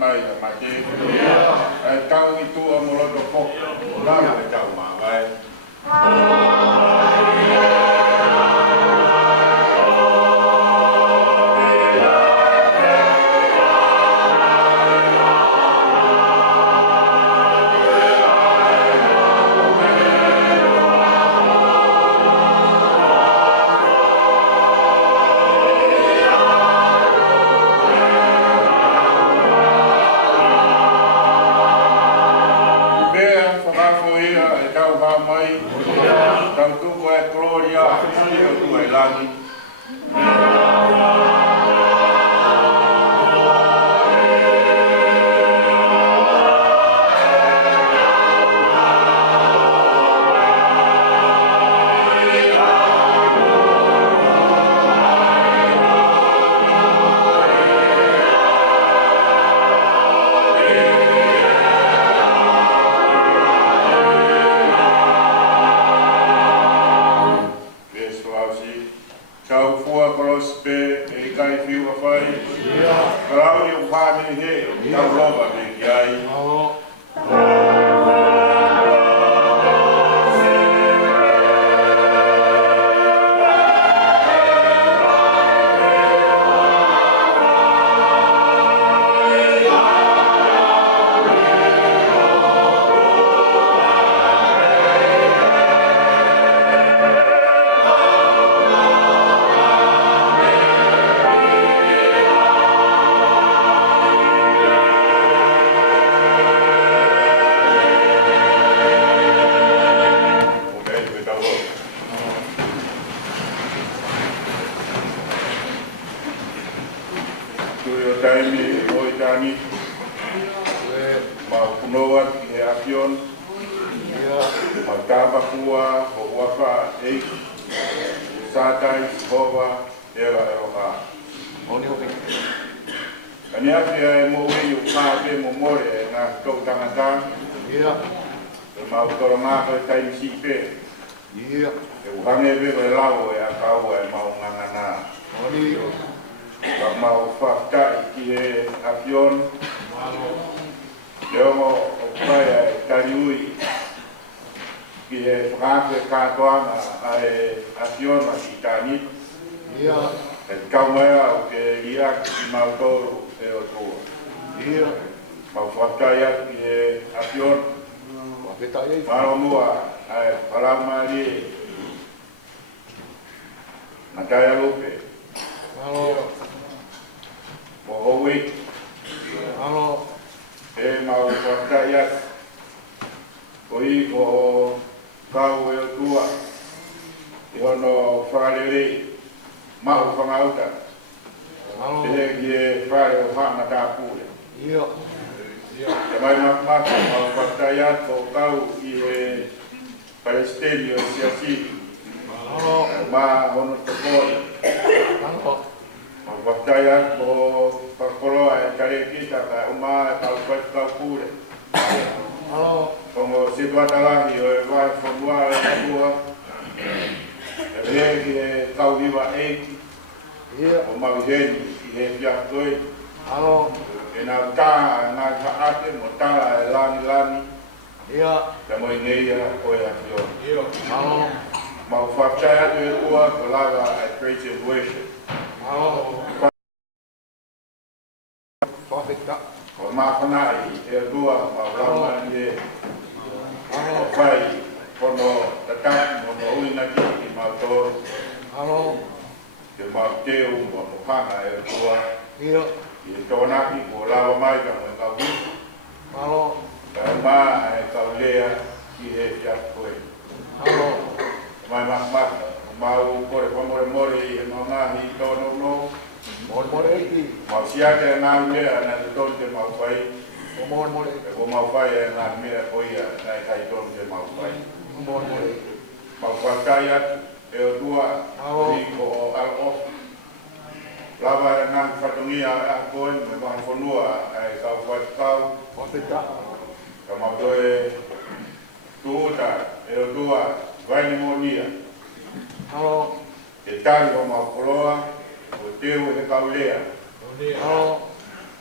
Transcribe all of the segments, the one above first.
mai ka mate. Ai kau I tu a molo to ko. La ka tau ma vai.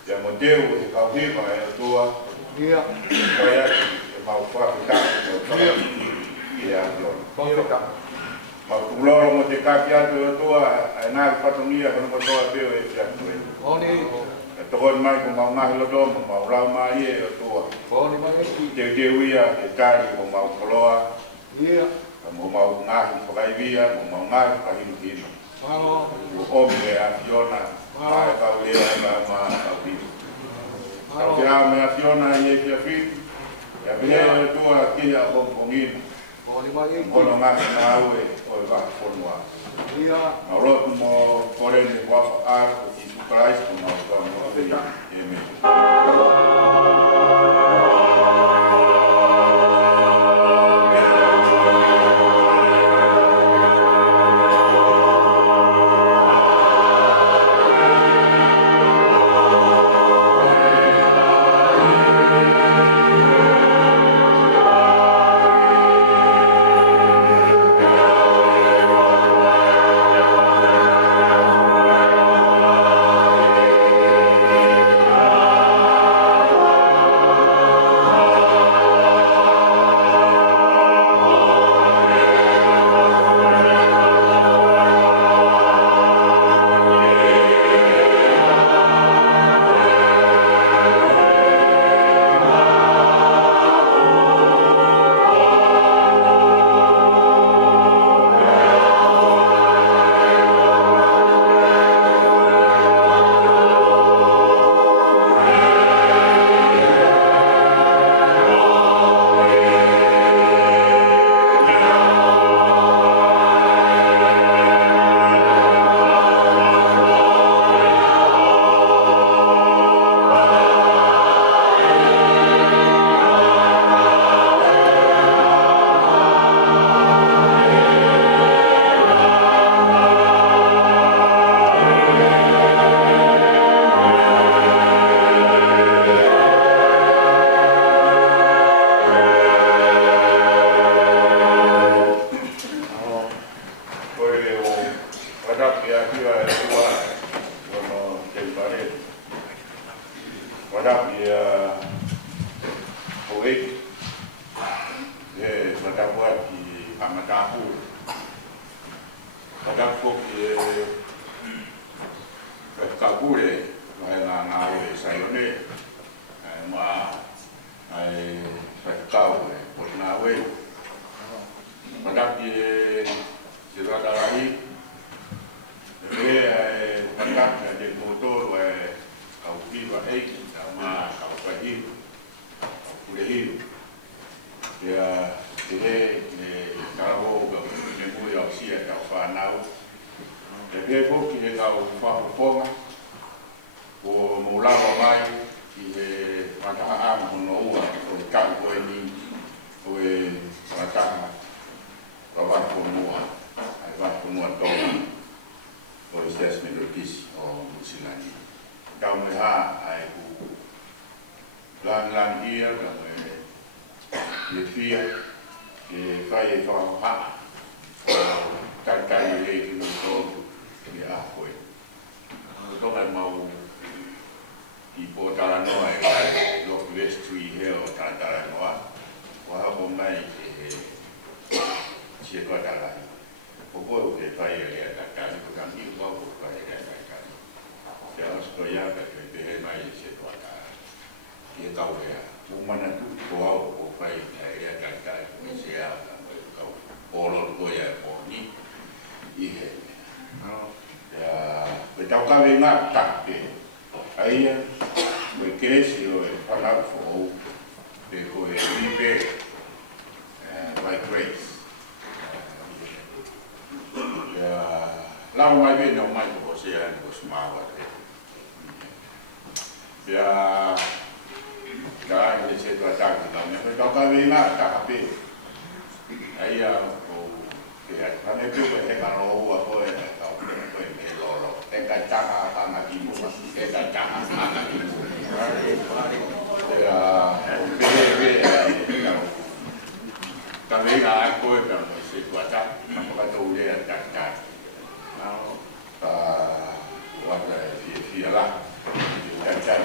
ya mo teu e ka hiva e tua Ia. Kaya e mau whakita e a lor. Whakita. Mau kumloro mo te kaki atu e tua e nā patongia kono kotoa peo e fiatu e. Oni. E tokon mai ko mau ngahi lodo mo mau rau mai e tua. Oni mai ki. Te uia e kari ko mau koloa. Ia. Mo mau ngahi whakaivia, mo mau ngahi whakahinu hinu. Malo. O omi e a Fiona, mai kau lea e ma au hinu. Kau te au me a Fiona i e fia fitu. Ya vile tua kia kongkongin. Oni mai ki. Kono ngaki na au e o e waka fonua. Ia. Aurotu mo kore ni wafa ar o Jesu Christ mo mau kua mo avita. Amen.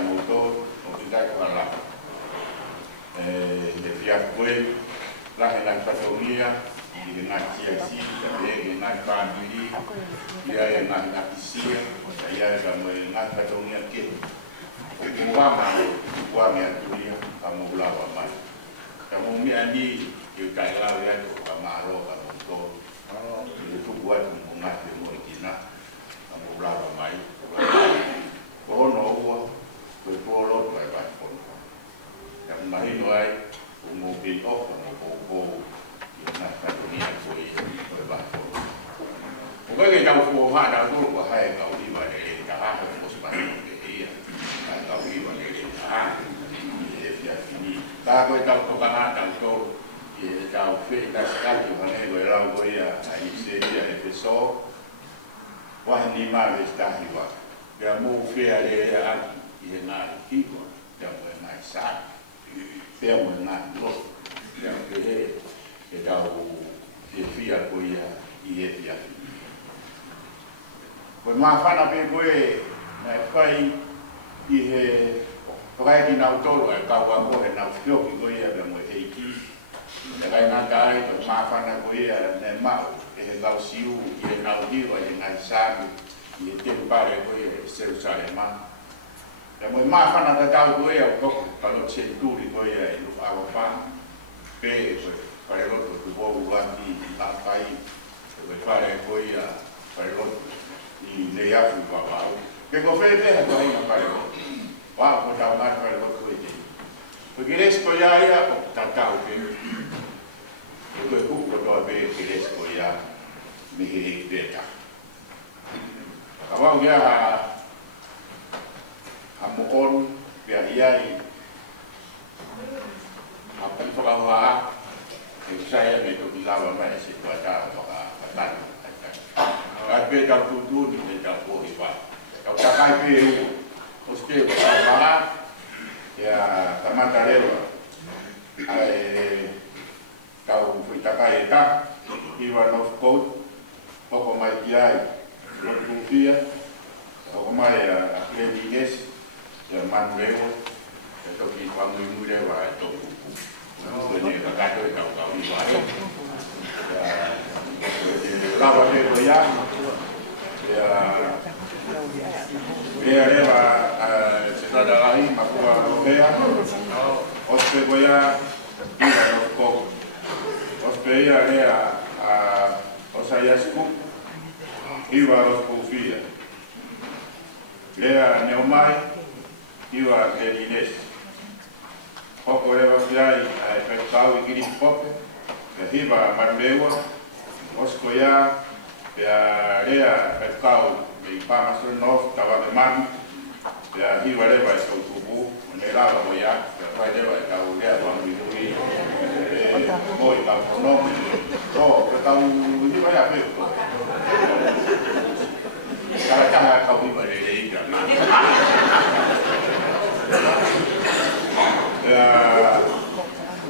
What ya fue la generación y en la CIC, también en la familia, ya en la piscina, ya en la Cataluña que guama tuya kamu lawa mai kamu miani que caila ya to amaro kamu to itu buat mengat demo ikina kamu lawa mai kono wo to polo vai vai kono yang mai noi mobil off kamu ko na Cataluña koi vai kono bukan kita mau ada tu bahaya kau di mana ini dah harus musbah kau di mana ini ta coi tao có ba tao câu thì tao phê ta các kiểu này rồi lao coi ai sẽ đi ở số qua hình mà về ta hiểu à để mua phê để ăn thì là khi mà để người này sát để người này luôn để cái tao thì phê coi gì vậy còn mà phát là bên coi này coi thì cái nào tôi rồi cao quá có thể nào phiêu thì tôi là một thầy kỹ cái nào cái mà phan là tôi là mạo cái nào siêu cái nào đi rồi cái ngày sáng cái tiền ba để tôi sửa sai mà là một mà phan là cao tôi là có cái nó trên tu thì tôi là lúc áo phan bê rồi phải lúc tôi vô quan đi làm tay rồi phải tôi là phải lúc đi lấy áo vào vào cái có phê thế là tôi là phải wah, aku tahu nak pada waktu ini. Pergi sekolah ya, tak tahu pun. Pergi berdoa pergi sekolah, milik beta. Kalau dia amuon biar iai, apa itu kalau saya itu bilang mana sih pada katan. Kalau beta tujuh ni beta boleh buat. Kalau tak kaya usted para ya tamatarero kau fuita caeta iba los code poco más ya los confía poco más aprendiz ya manuel esto que cuando muy le va esto no tiene que gato de kau igual la base ya Biarlah setelah lagi makua Europea, Australia, Irak, Australia area Osayasku, Irak Kufia, area Neomai, Irak Elines, Hoko area Fiai, Petau Ikiris Pope, Hiba Marbewa, Australia, area Petau di Pamasur North, Tawageman, ya hiwa leva itu tubuh, menela boya, apa leva tahu dia bang bidui, boy bang konom, so tahu ini banyak betul. Kalau cara kau ini berada di dalam, ya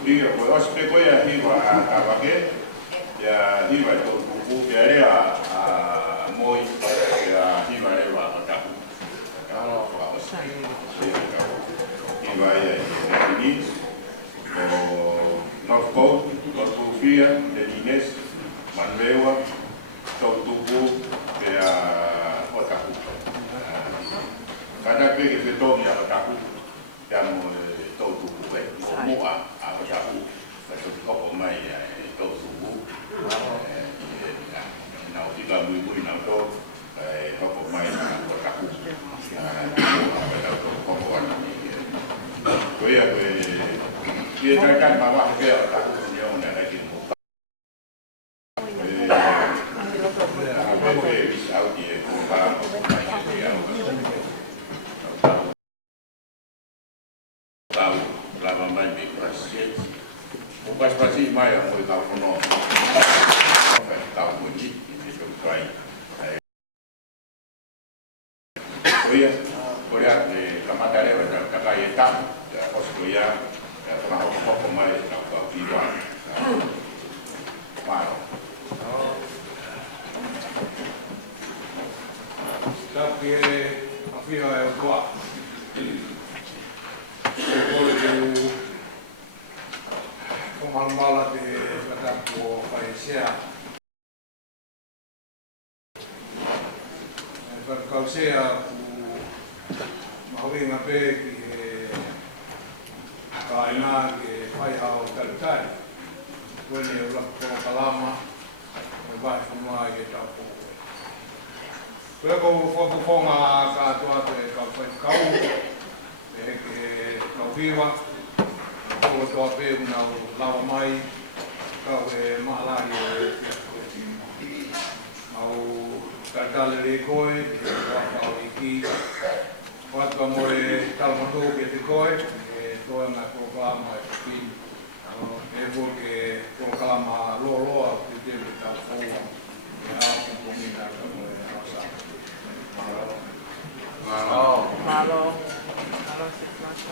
dia boleh seperti ya hiwa Tawage, ya hiwa itu tubuh, dia dia moi ya hiwa leva tahu. Iba ini North Coast, North Sofia, Delines, Manlewa, Tautubu, Otaku. Karena pergi ke Tokyo Otaku, yang Tautubu, Mua, Otaku, macam kau pemain Tautubu, nak tiga minggu nak tu, kau pemain Otaku. Dia terkan bawah dia tak punya orang lagi. Tahu lama main berproses. Bukan pasti mai yang boleh tahu kono. Tahu bunyi itu try. Oh ya, boleh kamata lewat kakak hitam. Australia, pernah aku pemain kau Iwan, Maro. Tapi apa yang buat? Boleh malmala te katapo paisea. Kausea ku mahawinga pe ki kaina ke pai hao talutai. Wene ulapo kalama vai fumai ke tapo. Pea ko whapuponga katoa te kawhai kau, e ke kauhiwa, ko toa pe unau lawa mai, kau e mahalari e whiako. Au kartale re koe, e wakao i ki, watua mo e talamatu ke te koe, e toa ngā kōkama e pini. E ko ke kōkama loa te te me tau whaua, e hao kumpumina ka mo e hao sa. Malo. Malo six months.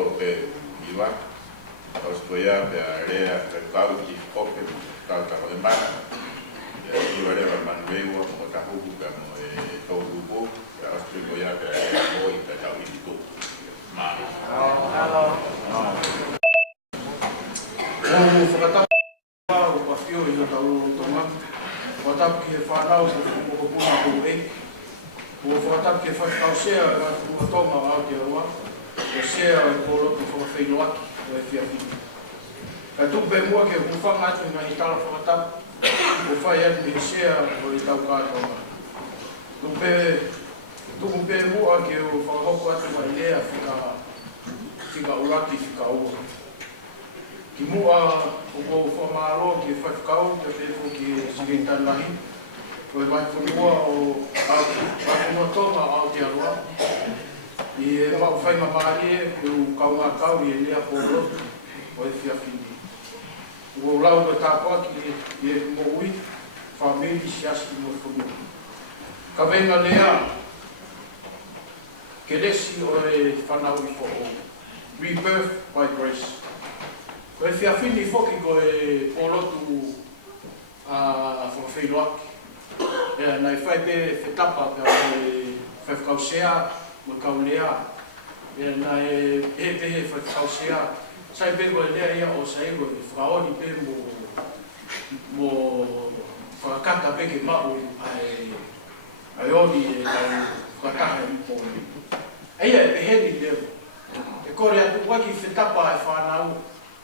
o pe iwa. Os koia pe area pe kau ki kope kau ta ko embana. Iwa le manweo mo ta huku ka mo e tau lupo. Os koia pe area mo i ta tau i tu. Ma. Hello. O whakatapa o pawhio i o tau tonga. Whatap ki e whanau se whakapuna ko e. O whatap ki e whakau sea e whakatonga au te aroa. O sea e kōro ki whakawhailoaki o e whiawhini. Ka tupe mua ke hufanga atu nga i tala whakatap. O whai atu i sea o i tau kātonga. Tupe mua ke o whakahoko atu nga i lea whika uraki whika ua. Ki mua o ko whamaro ki whakau te pefo ki Sigentan Lahi. Ko e mai whanua o whanua tonga au te aroa. I e mau whainga maari e ku kaunga kau i e lea pōrotu o e whiawhini. O lau no tāpua ki e moui whamiri siasi mo whanua. Ka venga lea ke lesi o e whanau i whao. Rebirth by grace. Ko e whiawhini whoki ko e pōrotu whakawhailoaki. Ea, nei whai pe whetapa ka e whakawsea mo kaulea. Ea, nei e pehe whakawsea. Sai pe ko e lea ia o sai ko e whakaoni pe mo whakakata peke mau ai oni e tau whakataha i pōni. Eia e peheni leo. E kore atu waki whetapa e whanau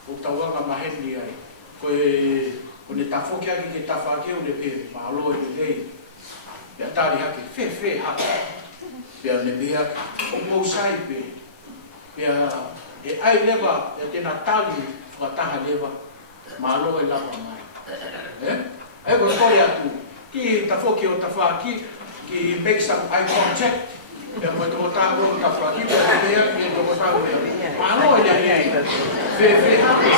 o tauanga maheni ai. Ko ne tafoki aki ke tafake o ne pe mahalo e lei. Pea tari hake, whe hake. Pea ne pe hake, o mousai pe. Pea e ai lewa, e tena tali whakataha lewa, mahalo e lapa mai. E ko kore atu, ki tafoki o tafaki, ki make some eye contact. Pea mo toko tāko o tafaki, pea ne pe hake, e toko tāko pea. Mahalo e lei, whe hake.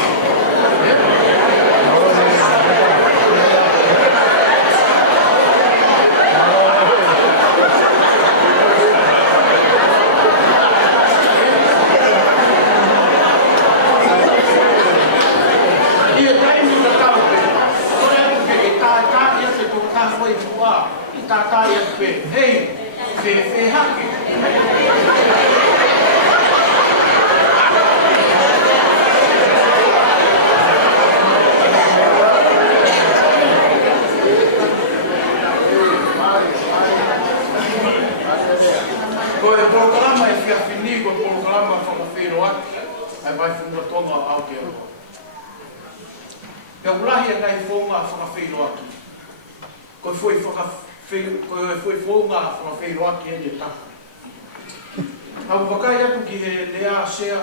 Au wakai atu ki he lea sea,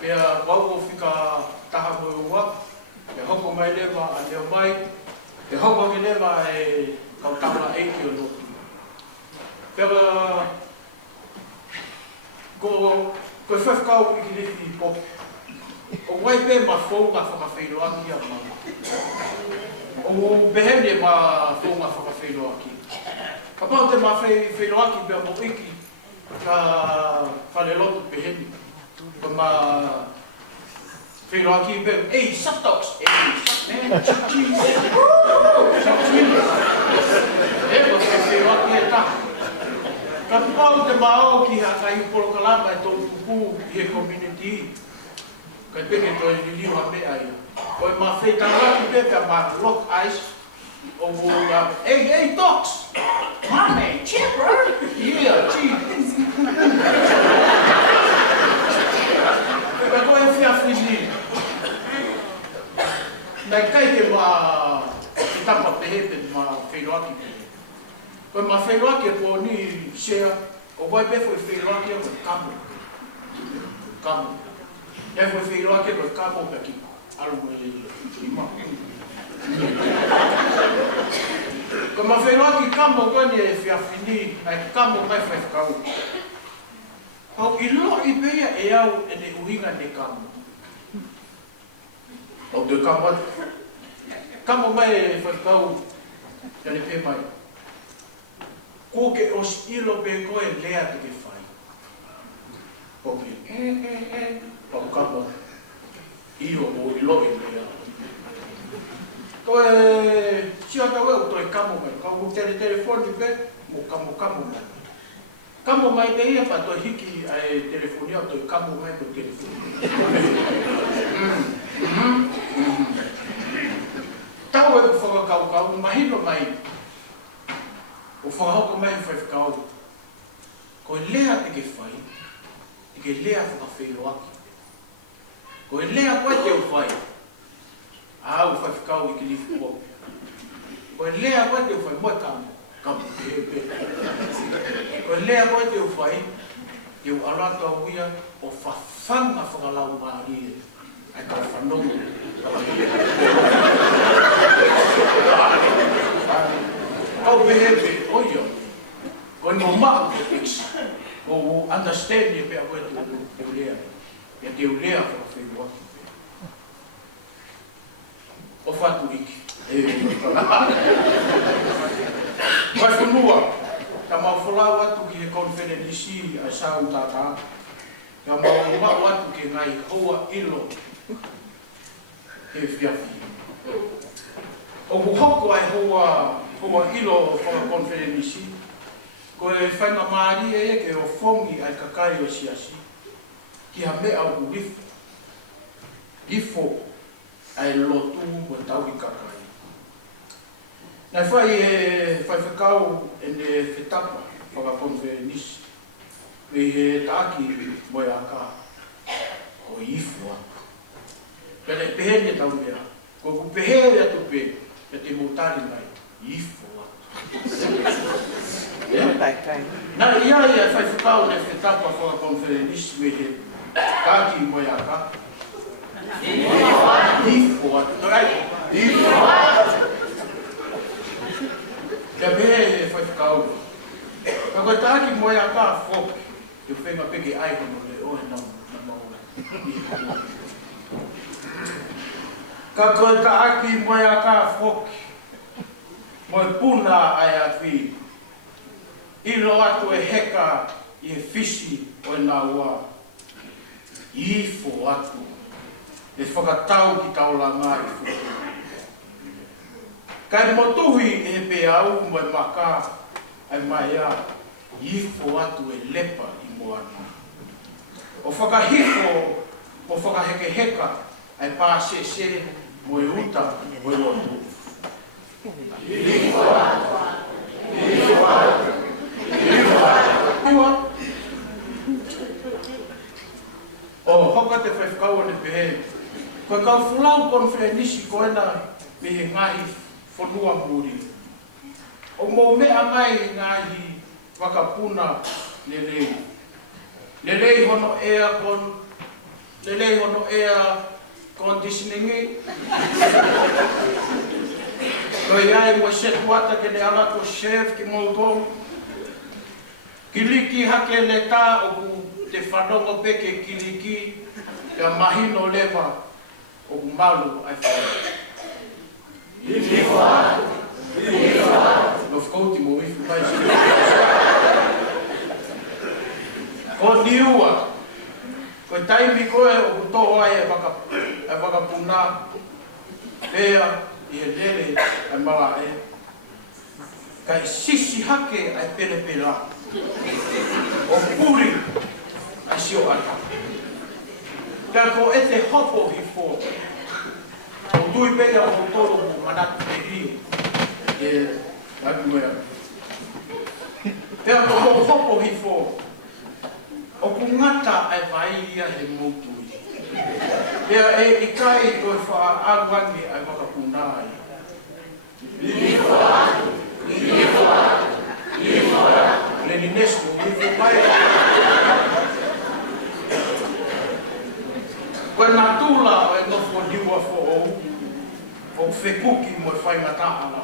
pea wau o whika taha mo ua, pe hoko mai lewa a leo mai, pe hoko ki lewa e kautauna eiki o lotu. Pea ko whewhkau i ki lehi i poki. O wai pe ma whaunga whakawhairoaki a mama. O behene ma whaunga whakawhairoaki. Ka pau te ma whairoaki pea mo iki, ka wharelotu peheni. Ka ma whairoaki pea, ei, subdogs! Ei, subdogs! E ko whairoaki e taha. Ka pau te mao ki haka i Polokalama e tō tupu i he community. Ka peke tō i liwa mea ia. Ko e ma whaitangaki peka ma lock eyes. O hey, dogs! Mommy, chipper! Yeah, gee. Ka koe e whiawhini. Nei kai te ma te tapa pehepe ma whairoaki pehe. Koe ma whairoaki e po ni share, o wai pefo e whairoaki e koe kamo. Kamo. E koe whairoaki e koe kamo peki. Alu mo e ima. Ko ma whairoaki kamo koe ni e whiawhini, ai kamo mai whaikau. Au i lo i pea e au e ne uhinga ne kamo. Au te kamo atu. Kamo mai e whaikau, e ne pe mai. Ko ke os ilo pe koe lea te ke whai. Ko ke o telefone pe mo kamo na. Kamo mai pe ia pa to hiki ai telefonia to kamo mai ko telefone. Tau e ko kau mahino mai. O whakahoko mai whaikau. Ko lea te ke whai, te ke lea whakawhelo aki. Ko lea koe te o whai, a au whaikau i ki lifu koe. Ko lea koe te o whai, moe kamu, ko lea koe te o whai, te o arata o ia, o whawhanga whakalau maari e, ai ka whanongo. Kau behepe, oia, ko no maa ko fix, ko understand ni pe a koe te ulea, ya te ulea ko whenua ki pe. O whatu iki. Mai whenua, ka mau wholau atu ki he konfederisi a sau tata, ka mau atu ki ngai hoa ilo, he whiawhi. O hoko ai hoa ilo whaka konferenisi, ko e whainga maari e ke o whongi ai kakai o siasi, ki ha mea o rifo. Rifo ai lotu mo tau i kakai. Nai whai e whakau e ne whetapa whaka konferenisi, me he tāki mo e aka o ifo atu. Pene pehene tau mea, ko ku pehene atu pe, e te motari mai, ifo atu. Nā ia ia whai whakau ne whetapa whaka konferenisi me he tāki mo e aka. Ifo atu. Ifo atu. Kia pehe whai whakau. Ka koe tāki mo e aka whoki, te whenga peke ai hono le oe na maura. Ka koe tāki mo e aka whoki, mo e puna ai a whi. Ilo atu e heka i e fisi o e nā ua. Ifo atu. E whakatau ki taula ngā i whuku. Kai motuhi e pe au mo e maka ai mai a. Ifo atu e lepa i moana. O whakahifo, o whakaheke heka ai pā se mo e uta mo e lotu. Ifo atu. Ifo atu. O hoka te whaifkau ne pehe. Koe kau whulau konferenisi koe na me he ngahi whanua muri. O mō mea mai ngahi wakapuna lelei. Lelei hono aircon, lelei hono air conditioning. Koe iai mo setu ata ke ne alato chef ki mō Kiliki hake le tā o ku te whanongo peke kiliki ka mahino lewa o ku malu ai whaia. Ifo atu. Ifo atu. No whakauti mo ifu mai sini. Ko niua. Ko taimi koe o ku toho ai e whakapuna. Pea i e lele ai mala e. Kai sisi hake ai pele pela. O puri a sio ata. Ka ko e te hopo hi fō. O tui pega o toro mo manatu te ri. E atu mea. Pea ko o hopo hi fō. O ku ngata ai vai ia he moutui. Pea e ikai koe wha aruangi ai wakapunai. Ifo atu. Ifo atu. Ifo atu. Leni nesto, ifo mai. Koe nā tūla e nofo diua fo ou, o whekuki mo e whaingataa la.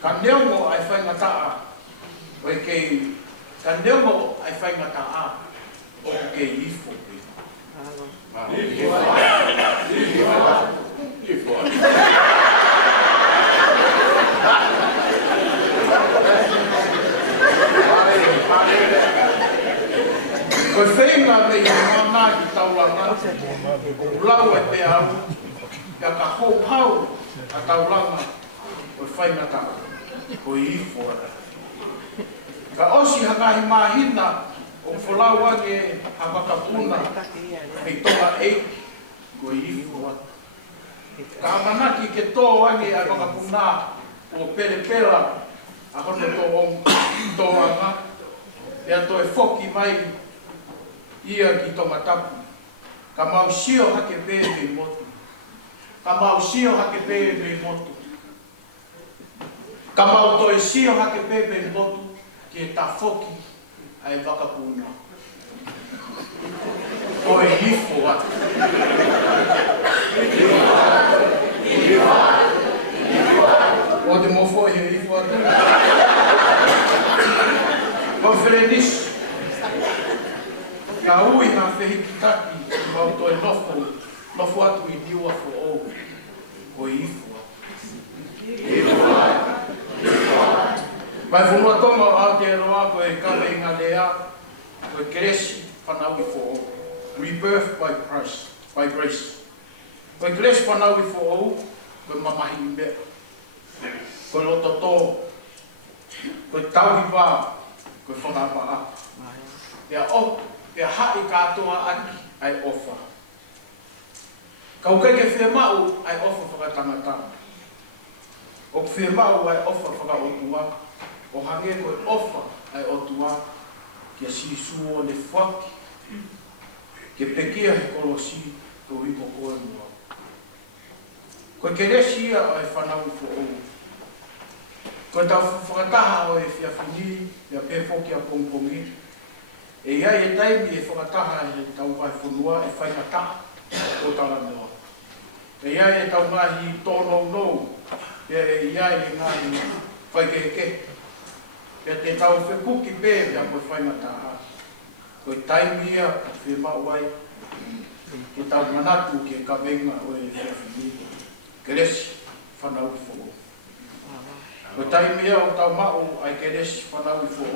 Ka neongo ai whaingataa, o e kei, ka neongo ai whaingataa, o kei ifo. Ifo. Ifo. Koe whenga me i mana ki taulanga, o lau e pe au, ia ka hou hau a taulanga o whainga tā. ko ifo. Ka osi hakahi mahina o whalau ange hapakapuna me toa e ko ifo. Ka hamanaki ke tō ange hapakapuna o pere pera a hono tō anga. Pea to e foki mai ia ki tō matapu. Ka mausio hake pē me motu. Ka mausio hake pē me motu. Ka mau to e sio hake pē me motu ki e ta foki ai wakapuna. O e hifo atu. O te mofo e hifo atu. Konferenis. Ka ui ngā whehi ki taki ki mau to e nofo atu i diua fo o. O e hifo atu. Mai whunua tonga o Aotearoa ko e kawe inga lea, ko e keresi whanau i fo o. Rebirth by grace. Ko e keresi whanau i fo o, ko e mamahi i mea. Ko e loto tō, ko e tauhi wā, ko e whangapa a. Pea ha'i kātoa aki ai ofa. Ka ukai ke whia mau ai ofa whakatangata. O whia mau ai ofa whakaotua. O hange koe ofa ai otua kia sisuo ne whaki. Ke pekia he kolosi ko wiko koe mua. Koe keresi ia ai whanau fo o. Koe tau whakataha o e whiawhini, ia pēwhoki a pongpongi. E iai e taimi e whakataha e tau vai whunua e whaingataha o taranua. E iai e tau ngahi tōnou nou, e iai e ngahi whaikeke. Pea te tau whekuki pē pia koe whaingataha. Koe taimi ia ka whemau ai, ke tau manatu ke ka venga o e whiawhini. Keresi whanau i fo. Koe taimi ia o tau mao ai keresi whanau i fo.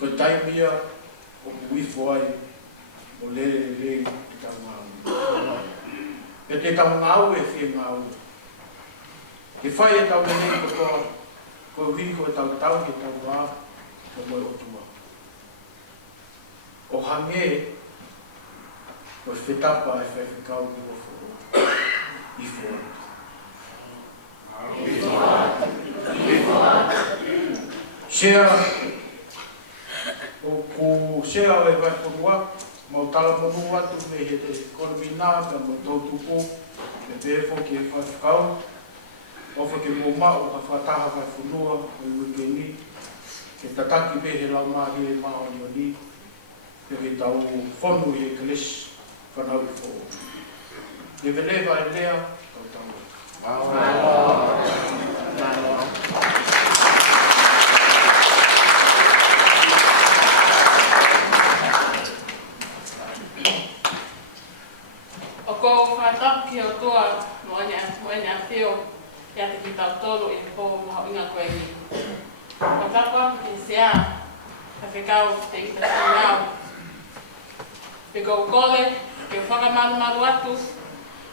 Koe taimi ia o kuifo ai o le te tau ngau. Pea te tau ngau e whia ngau. Ke whai e tau lene kotoa, koe hui koe tau ke tau rā, koe moe o tua. O hange, koe whetapa e whewhikau ki o whoro. I whoro. Shea, o ku shea o e vai whorua, mau tala monu atu me he te koromina, ka mo tautupo, me pēwho ki e whewhikau. Ofa ke mō mao ka whataha kai whunua o i wikeni, ke tataki pe he lau mahi e mao ni o ni, pe ke tau whonu i e kalesi whanau i whoo. Ke velewa e lea, tau tau. O ko whatapu ki o toa no anya whio, ia te ki tau tolu i po maho inga koe ni. Ko tapa ki sea, ka whekau te ita ki ngau. Pe kou kole, ke whakamaru atu,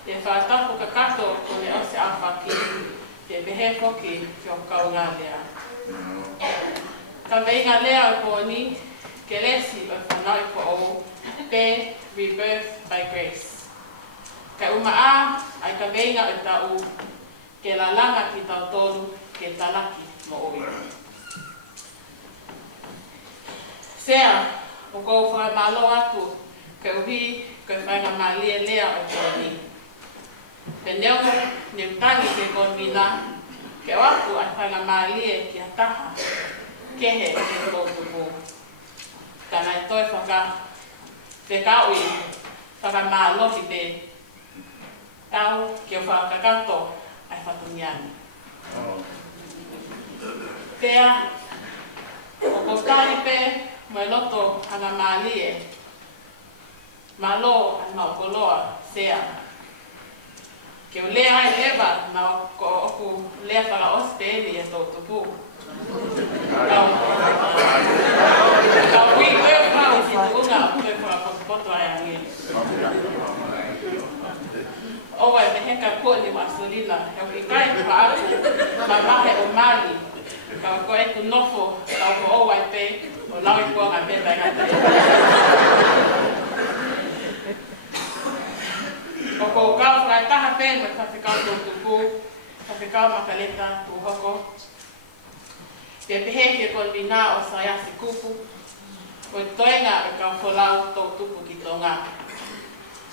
e whatapu ka kato ko le ose awhaki, te behe poki ki o kau ngā lea. Ka veinga lea o ko ni, ke lesi o whanau i po o, pe rebirth by grace. Ka uma a, ai ka veinga o tau, ke la langa ki tau tolu, ke talaki mo oi. Sea, o kou whakamalo atu, ke uhi, ke whainga malie lea o koni. Pe neongo, neutangi ke konvina, ke watu ai whainga malie ki a taha, kehe ke tōtupu. Tanai toi te kaui, whakamalo ki te tau ke whakakato, ai whatumiani. Pea, o kotari pe, mo loto hanga malie, malo ai maukoloa, sea. Ke o lea ai lewa, na o oku lea whaka osteni e tō tupu. Ka ui koe whau ki tuunga, koe whaka poto ai angi. Owa e mehe heka ko ni wasolina. Hau I kai pa aku ma mahe o mali. Ka ko e ku nofo ka ko o wai pe o lau I kua ngā pe pai ngata. Ko ko kau whai taha pe me ka whikau tō tuku, ka whikau makaleta tū hoko. Te pehe ke kon wina o Sayasi Kupu, ko I toenga e kau wholau tō tuku ki tō ngā.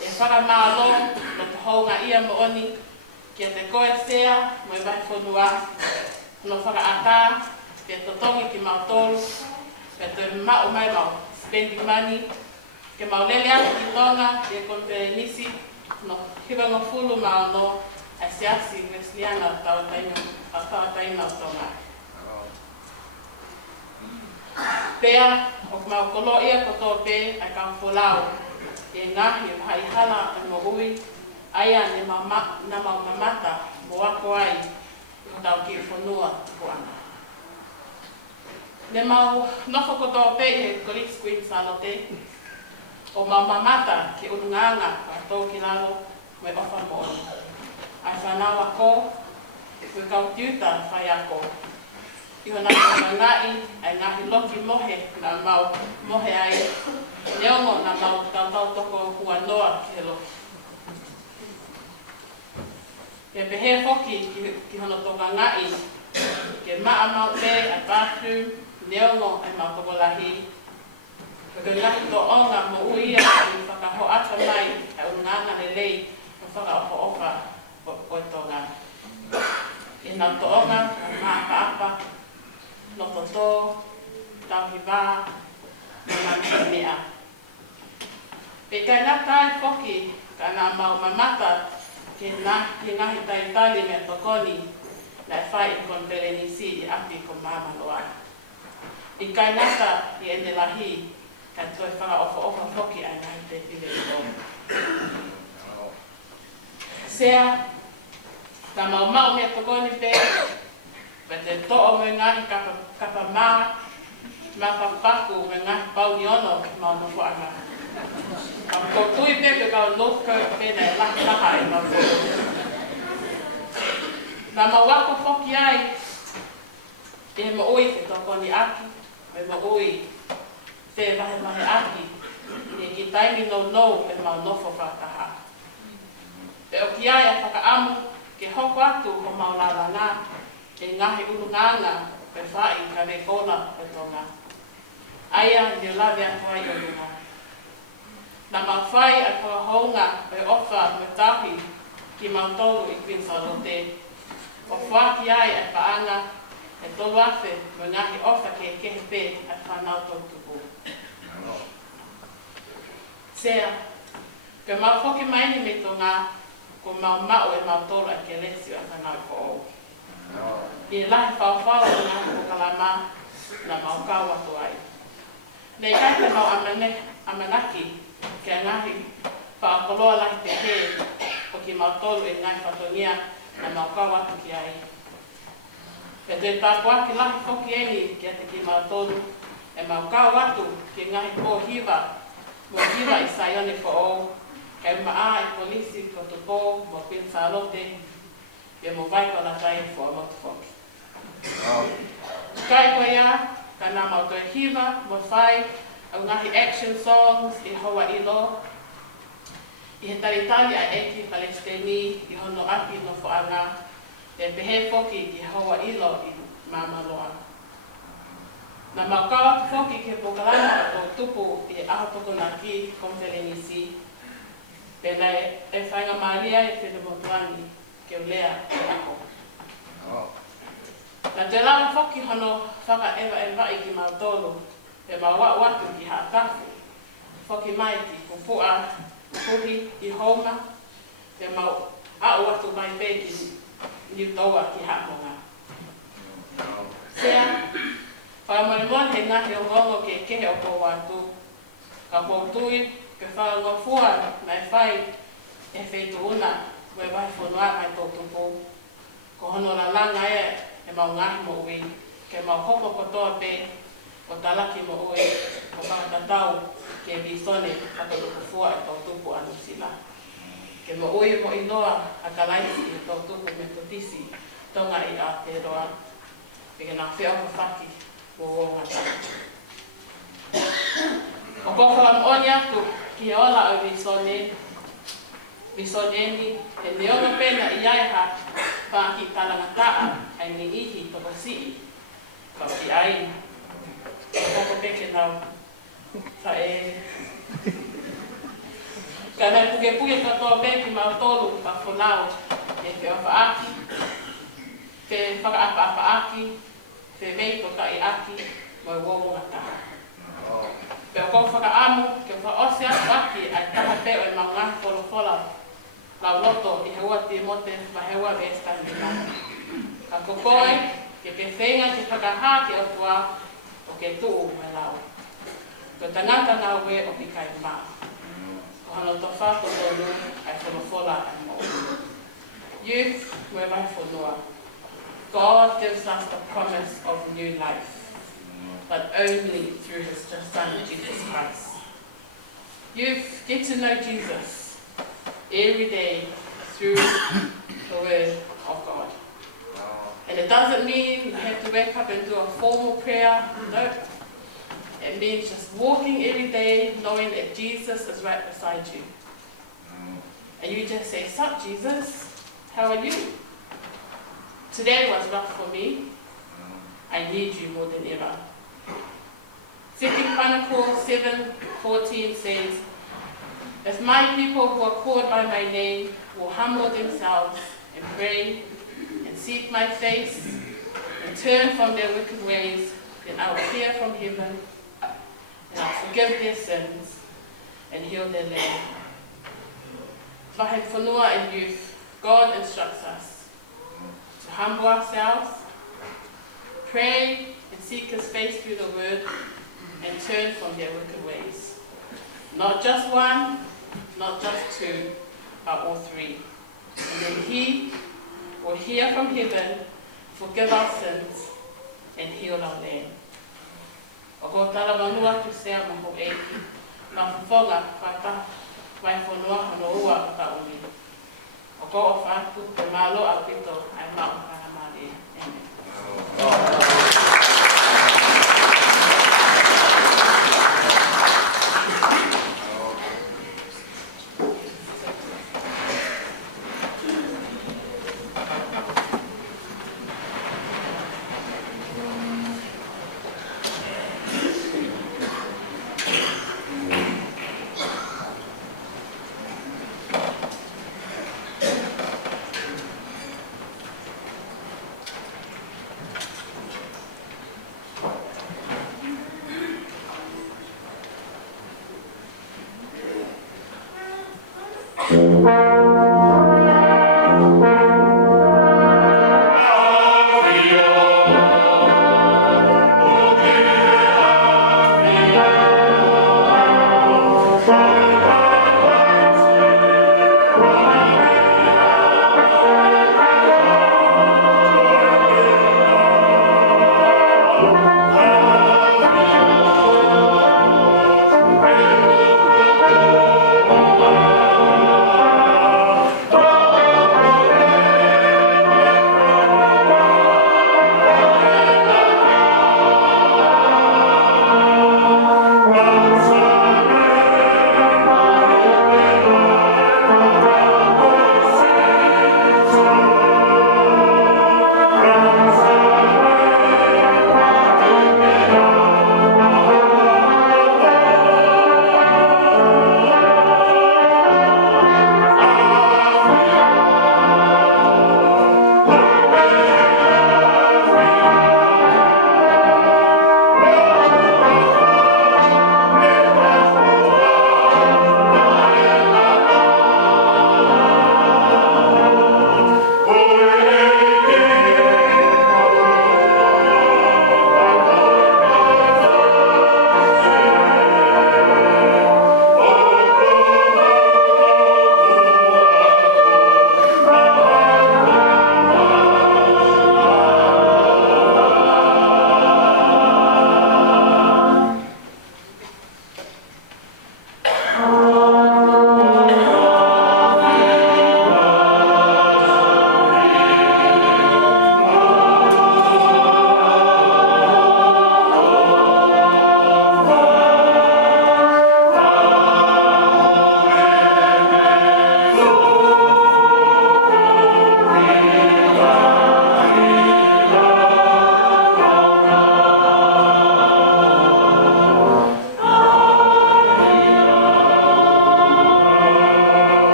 E whakamālo no te hounga ia mo oni, kia te koe sea mo I wahi whonua, no whakaata, kia totongi ki mautolu, kia te mau mai mau spending money, kia mau lele atu ki tonga, kia kon te nisi, no hiwanga fulu mau no asiasi Wesleyan au tawataina o tonga. Pea, o mau kolo ia koto pe, a kau wholau, e ngahi o haihala e mo ui, aia ne na mau mamata mo wako ai o tau ki whanua ko ana. Ne mau nofo koto pe he College Queen Salote, o mau mamata ki ununganga a tō ki lalo me ofa mo oni. Ai whanawa ko, koe kau tiuta whai ako. Iho nā ngai ai ngahi loki mohe na mau mohe ai neongo na mau tau toko hua noa ke loki. Ke pehe hoki ki hono toka ngai, ke maa mau pe ai bathroom, neongo ai mau toko lahi. Ke ngahi to onga mo uia i whakaho ata mai ai unnganga le lei o whakaoho ofa o tonga. E nā to onga maa kaapa, no toto, tau hiwa, mamata mea. Pe kai nā tai whoki, ka nā mau mamata ke ngahi tai tali me tokoni na e whai I kon Pelenisi I api ko mama loa. I kai nata I ene lahi, ka toi whaka ofa whoki ai ngahi te pile I tō. Sea, ka mau me tokoni pe, me te to'o me ngahi kapa maa, papaku me ngahi pauni ono ki mau nofo anga. Ko tui pe ke kau North Coast pe nei laha I mau fō. Nā mau wako whoki ai, e mo ui te tokoni aki, me mo ui te mahe aki, e ki taimi no e mau nofo whakaha. Pe o ki ai a whakaamu, ke hoko atu o mau lalanga, e ngahi ununganga pe whai ka me kona pe tonga. Aia ni lawe atai o lunga. Nā mau whai a kawahounga pe ofa me tahi ki mautolu I Queen Salote. O whaki ai a paanga e tolu afe me ngahi ofa ke kehe pe a whanau tōtuku. Sea, ke mau whoki maini me tonga ko mau e mautolu a ke lesio a whanau ko ou. I lahi whawhau o ngā kalama na mau kau atu ai. Nei kai te mau amanaki ke ngahi whaakoloa lahi te he o ki mau tolu e ngahi whatonia na mau kau atu ki ai. Ke te tāpua ki lahi whoki eni ki ate ki mau tolu e mau kau atu ki ngahi mo hiva I Sayone ko ou kei maa I polisi ko tupo mo Queen Salote e mo vai ko la tai fo mo foki. Kai ko ia ka nā mau toi hiva mo whai au ngahi action songs I hoa ilo. I he taritali a eki Palestini I hono api no whaanga te pehe foki I hoa ilo I mamaloa. Nā mau kawa foki ke pokalana o tupu I aho toko nā ki Konfelenisi. Pena e whainga Maria e te motuani ke ulea e ako. Nā te lawa whoki hono whaka ewa e vai ki mautolo e maua watu ki haatafu. Whoki mai ki kupua, kuhi I homa, e mau au watu mai pe ki niutoa ki hamonga. Sea, whamorimon he ngahi o ngongo ke kehe o ko watu. Ka kōtui, ke whaangofua mai whai e wheituuna, we wahi whanua mai tō tupu. Ko hono la langa e mau ngahi mo ui, ke mau hoko kotoa pe, o talaki mo ui, o whakatatau ke visone, kato luku fua e tō tupu anu sila. ke mo oi mo inoa a kalaisi i tō tuku me totisi tonga i Aotearoa. Peke nā whia whaki o ngata. O kōwhaka oni atu ki he ola o Visoneni, he neonga pena i aiha whaki tarangataa ai ni ihi toko sii, ka ki aina. Koko peke nau, ka e... Ka nei puke katoa peki mau tolu pa whanau, e whia whaaki, te whakaapa aki, te veito ka i aki, mo i wōmunga taha. Peo kou whakaamu, ke whaose atu aki, ai taha peo e mau ngahi wholofola, lau loto i heua Timote, ma heua Vesta ni mana. Ka kokoe, ke whenga ki whakahā ki o tua, o ke tuu me lau. Ko tangata ngā we o ki kai maa. Ko hana to whako tonu, ai wholofola ai mo. Youth, we're vai whanua. God gives us the promise of new life, but only through his Son, Jesus Christ. Youth, get to know Jesus every day through the Word of God. And it doesn't mean you have to wake up and do a formal prayer, no. It means just walking every day knowing that Jesus is right beside you. And you just say, "Sup, Jesus? How are you? Today was rough for me. I need you more than ever." 2 Chronicles 7:14 says, "If my people who are called by my name will humble themselves and pray and seek my face and turn from their wicked ways, then I will hear from heaven and I'll forgive their sins and heal their land." Vahe whanua and youth, God instructs us to humble ourselves, pray and seek his face through the word, and turn from their wicked ways. Not just one, not just two, but all three. And then he will hear from heaven, forgive our sins, and heal our land. O ko tala manua tu sea maho eki, ma whonga whata, mai whanua hono ua ka umi. O ko o whatu te malo a pito ai mao kana mare. Amen.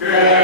Thank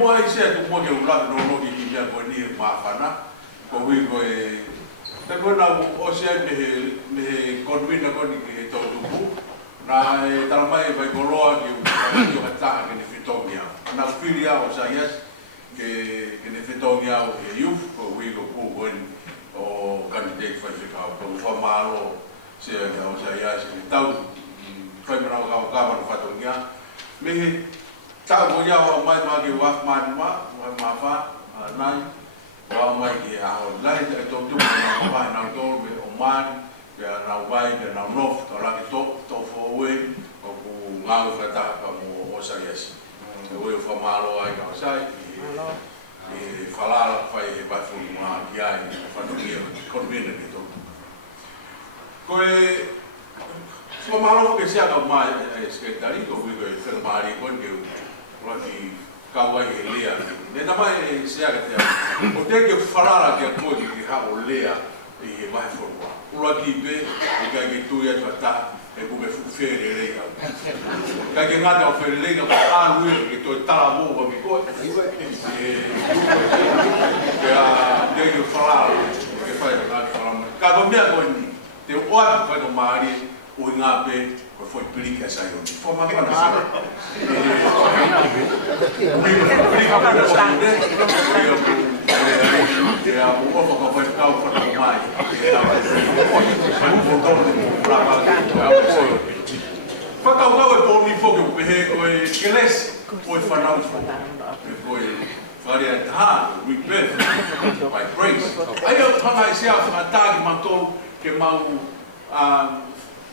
mo ai se ko mo ke ula no no ki ki ko ni ma fana ko wi ko e ta ko na o se me ko wi na ko ni ke to tu na ta mai vai ko loa ki o ta ke ni fitonia na filia o sa yes que ne fitonia o you ko wi ko ko o kanite fa ka ko fa malo se o sa yes tau foi para o ka no fatonia me ta mo ya o mai ma ke wa ma fa nai wa mai ke a o lai te to tu ma na to me o man ya na vai ke na no to la ke to fo we o ku nga o fata ka mo o sa yes e o fa malo ai ka sai e fala fai ba fu ma ya ni fa no ke con bene ke to ko e fo malo ke sia ka ma secretary ko we ko fermari con ke lagi kawai lea ne na mai sia ka te o te ke falara ke ko ki ha o lea e vai forma lagi be e ka ke tu ya ta e ku be fu fere le ka ke ngata o fere le ka a lu ke to ta mo ba mi ko e ya de ke falara ke fai na falara ka ko mi a ko ni te o a ko no mari o ngape ko foi plica essa eu forma para nós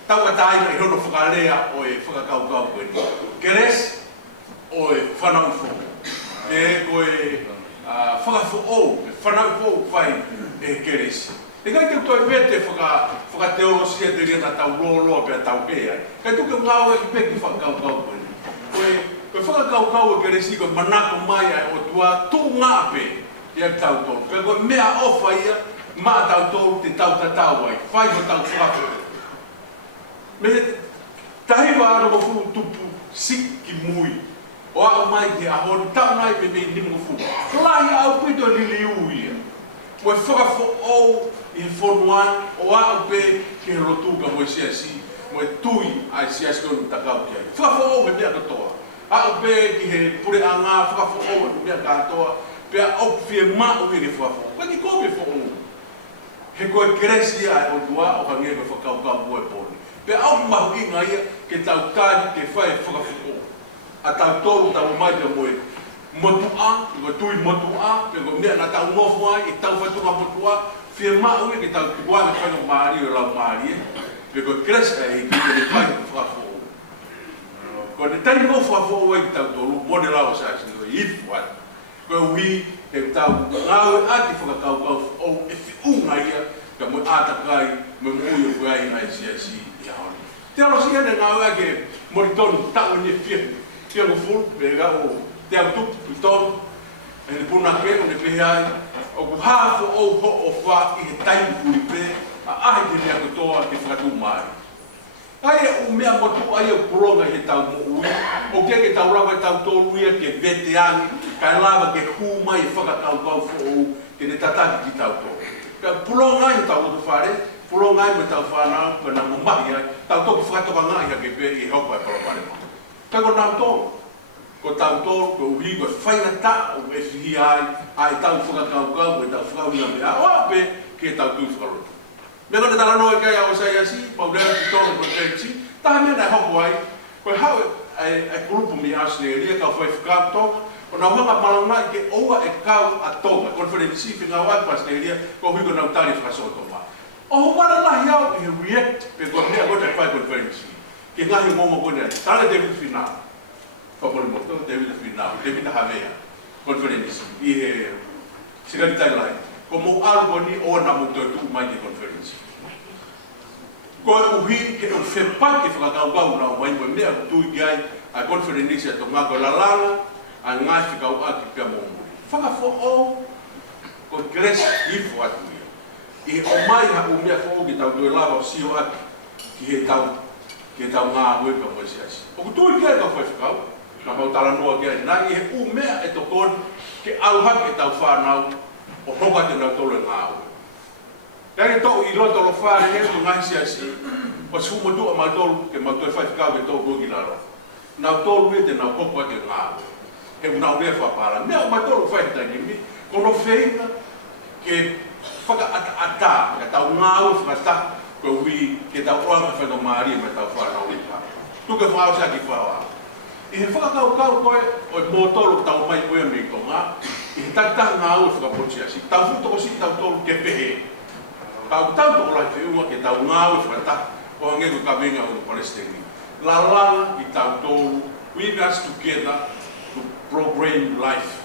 tau ka tai mai hono whakalea o e whakakau koe. Keres o e whanau fo. E koe whakafo o, whanau fo whai e keres. E kai te toi pete whakateolosia te ria tau loloa pia tau hea. Kai tuke ngau e ki peki whakakau koe. Koe whakakau e keresi koe manako mai ai o tua tū ngāpe ia tau tōru. Pea koe mea ofa ia maa tau tōru te tau tatau ai. Whai o tau whakafo. Me tahi wa aro mo fu tupu siki mui o a mai ke a hon tau nai me ni mo fu lai au pito lili uia mo fo o e fonuan o a pe ke rotu ka mo sia si mo tui ai sia si no takau ke fo o me bia toa a pe ki he pure anga fo o me bia ka toa pe o fie ma o me fo ko ni ko be fo o he ko kresia o tua o hange ko ka ka bo e poni pe au mahi nga ia ke tau tani ke whae whakafuko. A tau tolu tau mai te moe motua, ko tui motua, pe ko mea na tau ngofu ai, e tau whatunga motua, whia mau e ke tau tuwa me whaino maari o lau maari e, pe ko kresa e ki te whae whakafuko. Ko ne tani ngofu whafuko e ke tau tolu, mone lau sa si no ifu ati. Ko hui e tau ngau e ati whakakau o e whiunga ia, ka mo atakai, me mui o whai nai si. Te alo si ane ngā ua ke moritonu tau ni fie ngo fulu, me ga o te au tupu pitonu, e ne puna ke, o ne pehe ai, o ku hafo o ho o wha i he taimu kuri pe, a ahi te mea kotoa ke whakatu mai. Ai e o mea motu ai e puronga he tau mo ui, o ke tau rawa e tau tolu ia ke vete angi, kai lava ke hu mai e whakatau kau fo o ke ne tataki ki tau tolu. Ka puronga he tau roto whare, Puro ngai me tau whanau, ko nā mahi ai, tau toki whakatoka ngai ha ke pe i haupa e parapare ma. Ka ko nau tōru, ko tau tōru, ko uhi, ko whainga ta, o e whihi ai tau whakakau, e tau whakauina me a, o pe, ke tau tū whakaroto. Me kone tala noe kai a o sai asi, maurera ki tōru ko tētsi, taha mea nai hopo ai, ko hau e grupu mi asne e ria, kau whai whakau tōka, o nā hanga malangai ke oua e kau a tōka, konferensi whingau ai pasne e ria, ko hui ko nau tari whakasoto ma. O mana lahi au e react pe ko mea ko te whai conference. Ke ngahi momo ko nei. Tala David Finau. Whapori moto, David Finau. David Havea. Conference. I he sigari tai lai. Ko mo aru ko ni o na mo tu mai ke conference. Ko uhi ke o whepa ke whakakau na mai mo mea tu iai a conference to ngako lalala a ngahi kau aki pia momo. Whakafo o ko kres ifu atu. I o mai ha o mea fo ki tau tue lava o sio ati ki he tau ngā ue ka moe si asi. O ku tui kia ka whai whakau, ka mau tala noa kia nā i he u mea e to kon ke au hake tau whanau o hoka te nau tolo e ngā au. Kaya tau i roto lo whare he tu ngai sia si o si humo tua mau tolu ke mau tue whaifkau ke tau koki laro. Nau tolu e te nau koko te ngā au. He unau rea whapara. Mea o mau tolu whaiftai mi kono whenga ke whaka ata ke tau ngā au whakata ko wi ke tau oanga wheno maari me tau whanau i pa. Tuke whao sa ki whao I he whakakau koe o mō tolu tau mai koe me konga, I he takitaka ngā ua whakapotia si. Tau whutoko si tau tolu ke pehe. Kau tau toko lai whiunga ke tau ngā ua whakataka o hangeku ka venga o Palestine. La langa I tau tolu, we us together to program life.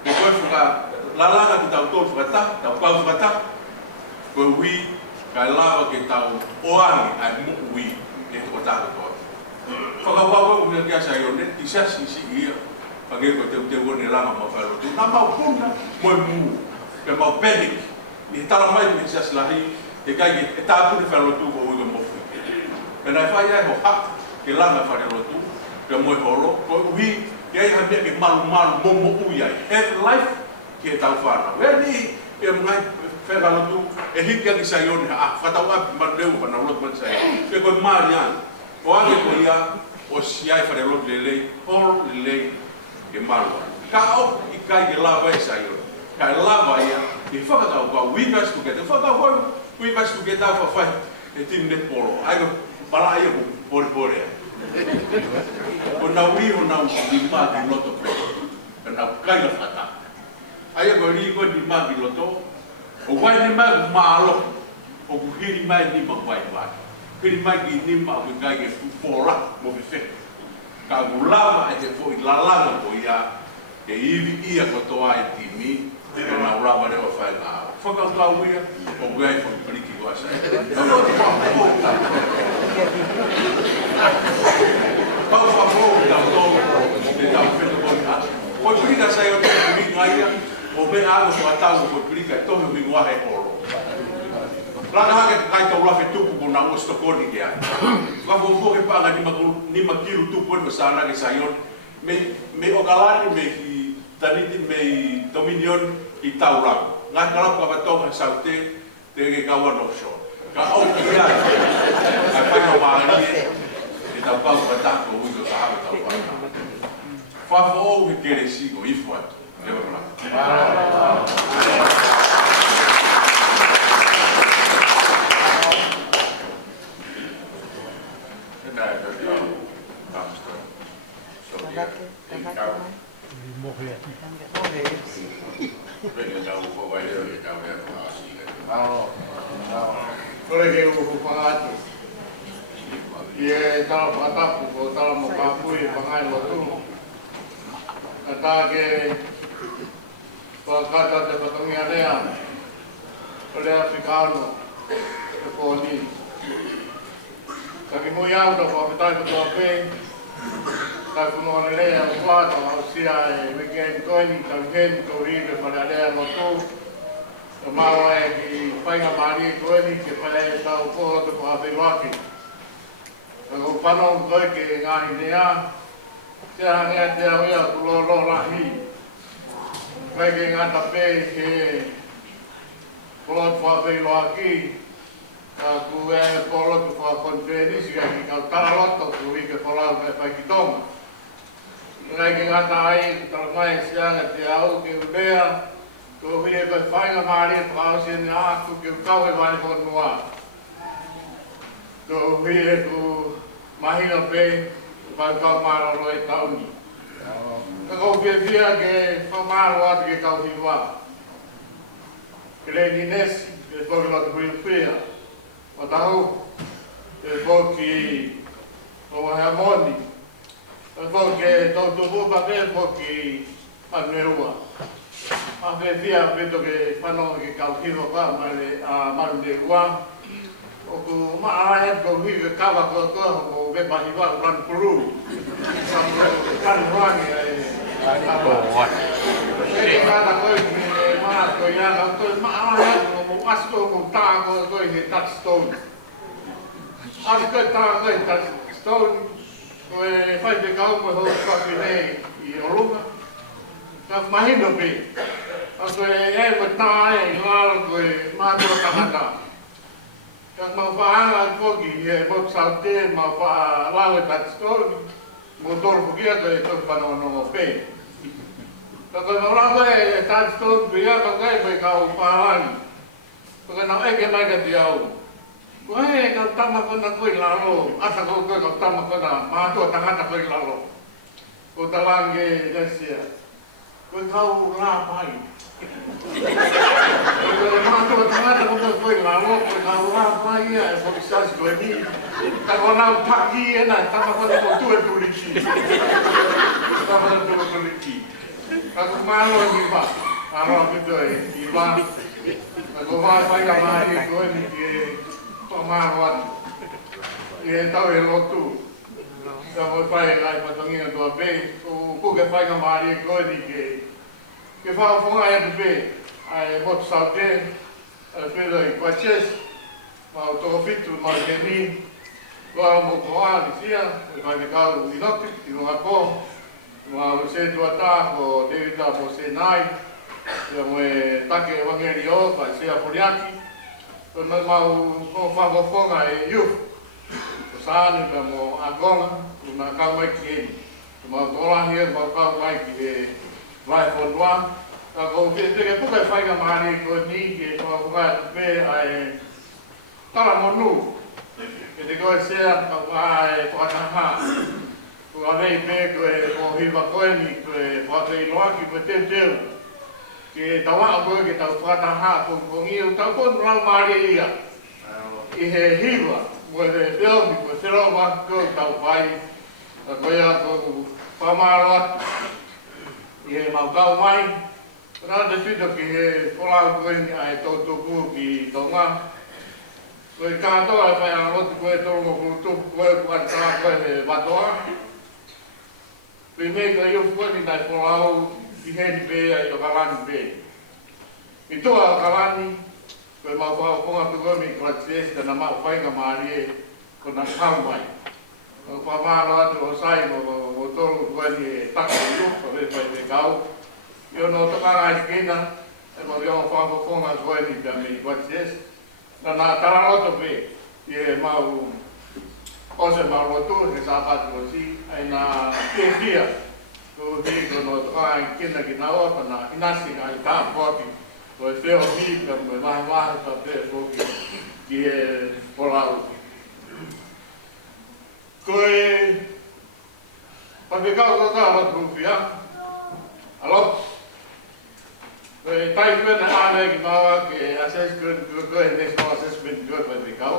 Ke koe whaka, la langa ki tau tolu whakataka, tau kau whakataka, koe wi kai lava ke tau oangi ai muku wi ke toko tāko toa. Whakawawa unga kia sa ione, I sia si ia, pake ko te wone langa ma whairotu. Nā mau puna, moe mū, ke mau panic. Ni he tala mai me sia silahi, e kai e tāpune whairotu ko uiga mofu. E nai whai ai ho hak, ke langa whairotu, ke moe horo, ko uhi, ke ai hamea ke malu momo ui ai. Have life, ke tau whana. Wea ni, e mga whairotu, e hiki aki sa ione, whatau api marleu, whanau lot man sa ione. Ke koe maari ana. O ane ko ia o siai whare lot lelei, horo lelei ke marua. Ka o I kai ke lava e sa iona. Kai lava ia, I whakatau kua wikas tukete. Whakatau kua wikas tukete au whawhai e tinu ne polo. Ai ko para ia ko pore ia. Ko nau iho nau di maki loto pe. Ka nau kai la whata. Ai ko ri ko di maki loto. O wai ne mai malo. O kuhiri mai ni ma wai wai. Piri mai ki nima o kai ke fora mo fe fe. Ka gulava e te fo I lalanga ko ia ke iwi ia ko toa e timi e na urava ne o fai na. Foka ka uia o gai fo priki ko asa. Pau fa fo da to de da fe ko ka. Ko prika sai o te mi ngai o me ago ko atau ko prika to mi ngwa he polo. Lana hake kai tau lafe tupu ko na usto koni kia. Wafo ke panga ni makilu tupu en masana ke sayon. Me okalani me ki taniti me dominion I tau rau. Ngai kalapu ka batonga saute te ke kawan offshore. Ka au kia. Kai pai no maari e tau kau batako uiko ka hawe tau panga. Wafo ou he kere sigo ifo atu. Lewa kala. Kore ke uko pangatu. Ie tala patapu ko tala mo kapui pangai lotu. Kata ke pakata te patongi alea. Ole Africano. E poni. Kaki mo iau ta papetai ko toa pe. Kai kuno alea o wata o sia e meke koini ka gen ko ribe para alea lotu. O mawa e ki whainga maari koeni ke whale e tau koho te pāwhiwaki. Ka ko whanau koe ke ngahi nea, te hangea te awea kuloro rahi. Koe ke ngata pē ke kolot whawhiwaki, ka ku e kolotu whakonfenisi ka ki kau taraloto ku ike whalau me whaikitonga. Koe ke ngata ai, talamai sianga te au ke ubea, ko hie ko whainga maari e whakausi ni āku ki ukau e wai kon mua. Ko hie ko mahina pe, whaikau mararo e tauni. Ka kou whia ke whamaro atu ke kau hiwa. Ke reini nesi, ke whakilata whia. O tahu, ke whoki o Hamoni. Ke whoki tau tupupa ke whoki Panerua. A via vedo che fanno che calcino qua ma le a mano de qua o ku ma ai ko vi che cava ko o be ba hiva ran puru kan ruangi ai e cada coisa que ma ko ya no to ma ai mo asko mo ta ko he touchstone asko ta ko touchstone Ko e whai te kau mo hau whaki nei I Olunga. Ka mahino pe. A ko e mo tā e ngāra ko e mātua tangata. Ka mau whaanga koki e mo saute mau wha lawe tatistori. Mo toro pukia ko e toki whanau nongo pe. Ka ko mau lawe e tatistori pia ka kai ko e kau whaarani. Ka nau eke mai ka ti au. Ko he kau tama kona koe lalo. Asa ko koe kau tama kona mātua tangata koe lalo. Ko talange lesia. Koe kau rā pai. Koe mātua tangata kona koe lalo. Koe kau rā pai ia e fokisasi koe ni. Ka ko nau paki e na tama kona ko tue tuliki. Tama kona tue tuliki. Ka ko malo e ki pa. Aro kito e ki pa. Ka ko vai pai ka mai koe ni ki e Pamaruan, e tau e lotu. Ka mo pai ai patongina tua pe, o puke pai ka mari e koe ni ke whaafonga e te pe, ai motu saute, ai whiro I Kwaches, ma o toko fitu, ma o te ni, koa mo koa ni sia, e mai te kau inoki, I runga ko, ma o se tuata ko Devita mo se nai, ia mo e take e wangeri o, pa se a Poriaki, ko mau ko whakofonga e iu. Ko sāni ka mo agonga, ko nā kau mai ki eni. Ko mau tōrangi e mau kau mai ki e vai whonua. Ka ko whiteke pukai whaika mahari ko ni ki e kua pukai tupe ai tara monu. Ke te koe sea ka kua e whakataha. Ko anei pe ko e ko hiwa koe ni ko e whakatei loaki ko te teu. Ke tawa koe ke tau whakataha ko kongi o tau konu rau maari ia. I he hiwa, mo e whiomi ko whiro wako tau whai. Ka koe a ko whamaroa. I he mau kau mai. Kona te whito ki he wholau koe ni ai tautuku ki tonga. Koe kātoa e whai a rotu koe toro mo kurutuku koe kuatara koe he watoa. Koe mei ka iu koe ni tai wholau I heni pēa I o karani pēa. I toa o karani, koe mau whakaponga tukomi kua tiesi tana mau whainga maari e ko nā kau mai. Ko whamaro atu o sai mo tolu koe ni e taka I uko re whai te kau. I ono tokanga I kina, e mo reo whakaponga koe ni pēa me kua tiesi. Nā tararoto pē, I e mau ose mau rotu, he sāpatu o si, ai nā pēpia. Ko hiko no tokai kina ki nā opa nā inasi ngai tā poti. Ko e whio hika mo e mahi tā pē poki ki e porau. Ko e pawhikau kaka rotu whia. Alot. Ko e tai pēne āne ki maua ki assessment ko e national assessment ko e pawhikau.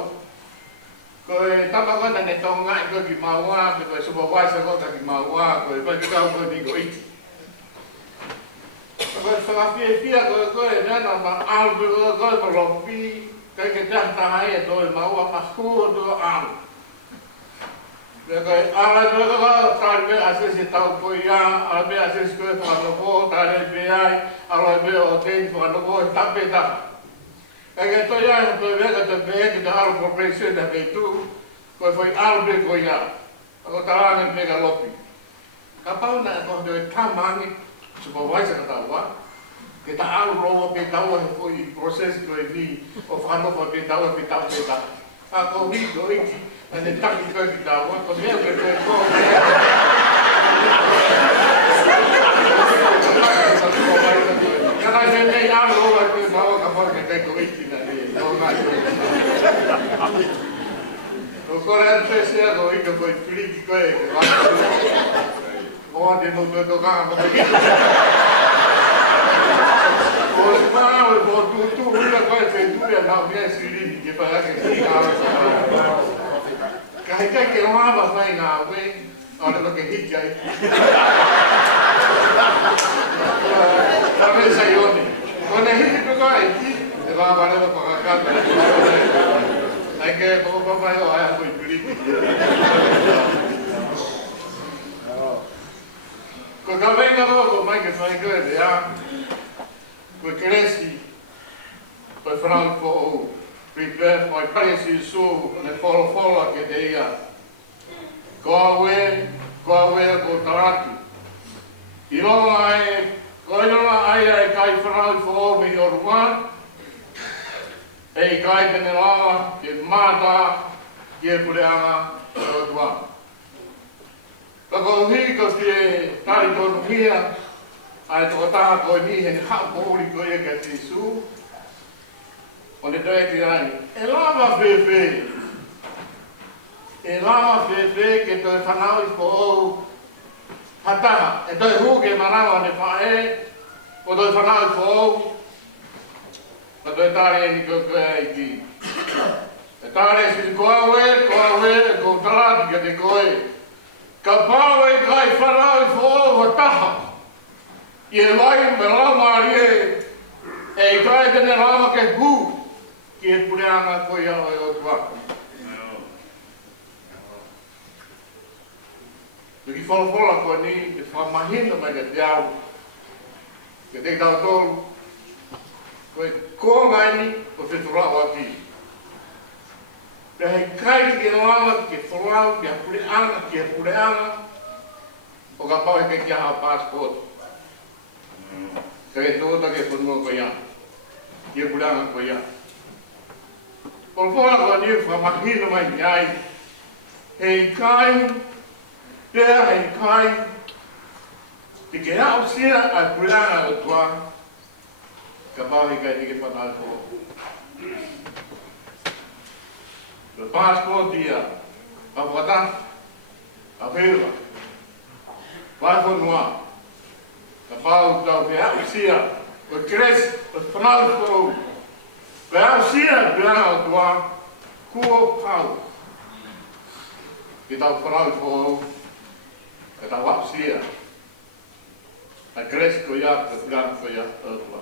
Ko e tamakona ne tonga I koe ki maua, ko e supervisor kota ki maua, ko e pawhikau ko ni ko iti. Ko e whakawhia ko e nana ma albu ko e ma lopi, kai ke tahtaha e to e maua ma hua to alu. Ko e ala ko tari me asesi tau ko ia, ala me asesi ko e whanoko, tari me ai, ala me o tein whanoko e tape taha. Kaya to ya to vega to be the aro corporation da be tu ko foi albe ko ya ko taranga mega lopi ka pau na ko de tamani supervisor ka tawa ke ta aro ro be tawa foi process ko ni o fano ko be tawa be tawa be tawa a ko ni do iki ane taki ko be tawa ko me ke ko Kana ne ya ro ko tawa ka por ke ko iki o kora pese go ito ko pliki ko e o de no to ka mo ki o ma o tu ula ko e tu ya na mi siri ke para que si ka ke no ma mai na we o de lo que hit ya también se yoni con el hit ko ai e va a valer para acá. Hay que poco papá yo vaya muy feliz. Cuando venga luego, mai que fai que ya, pues cresci, pues Franco, prepare, poi presi su, ne follow che deia. ko awe ko taratu. I longa ko longa ai kai whanau fo me o ruan. E kai tene langa ke mata ke puleanga o ruan. Kako hi ko te tari tonu hia, ai toko taha koe ni he hao pohuri koe e ka te su. O ne toi te ai, e lama whewhe. E lama whewhe ke toi whanau i po ou hataha. E toi huke marawa ne whae, o toi whanau i po ou, ka toi tare e ni koe ai ki. E tare e si koawe, ko tarati ka te koe. Ka pāwe kai whanau i po ou hataha. I e vai me lama ari e kai tene lama ke hu. Ki e pureanga koe au e o tuaka. Tuki whalafola koe ni, e whamahina mai ka te au. Ke te tau tolu. Koe koa ngai ni, o te turao aki. Te hei kai ki e lama, ki e whalau, ki e pureanga, o ka pau e ke kia hao passport. Ka e tōta ke whanua koe ia. Ki e pureanga koe ia. Whalafola koe ni, whamahina mai ni ai. Hei kai, pēr hei kai, te ke hao sia a pureanga o tua, ka pau e kai te ke whanau ko. Le passport dia, a wata, a whewa, vai whanua, ka pau tau te hao sia, o kres, o whanau ko, te hao sia pureanga o tua, kua pau. Ki tau whanau ko, ka tau hao sia, a kres ko ia, ka pureanga ko ia, o tua.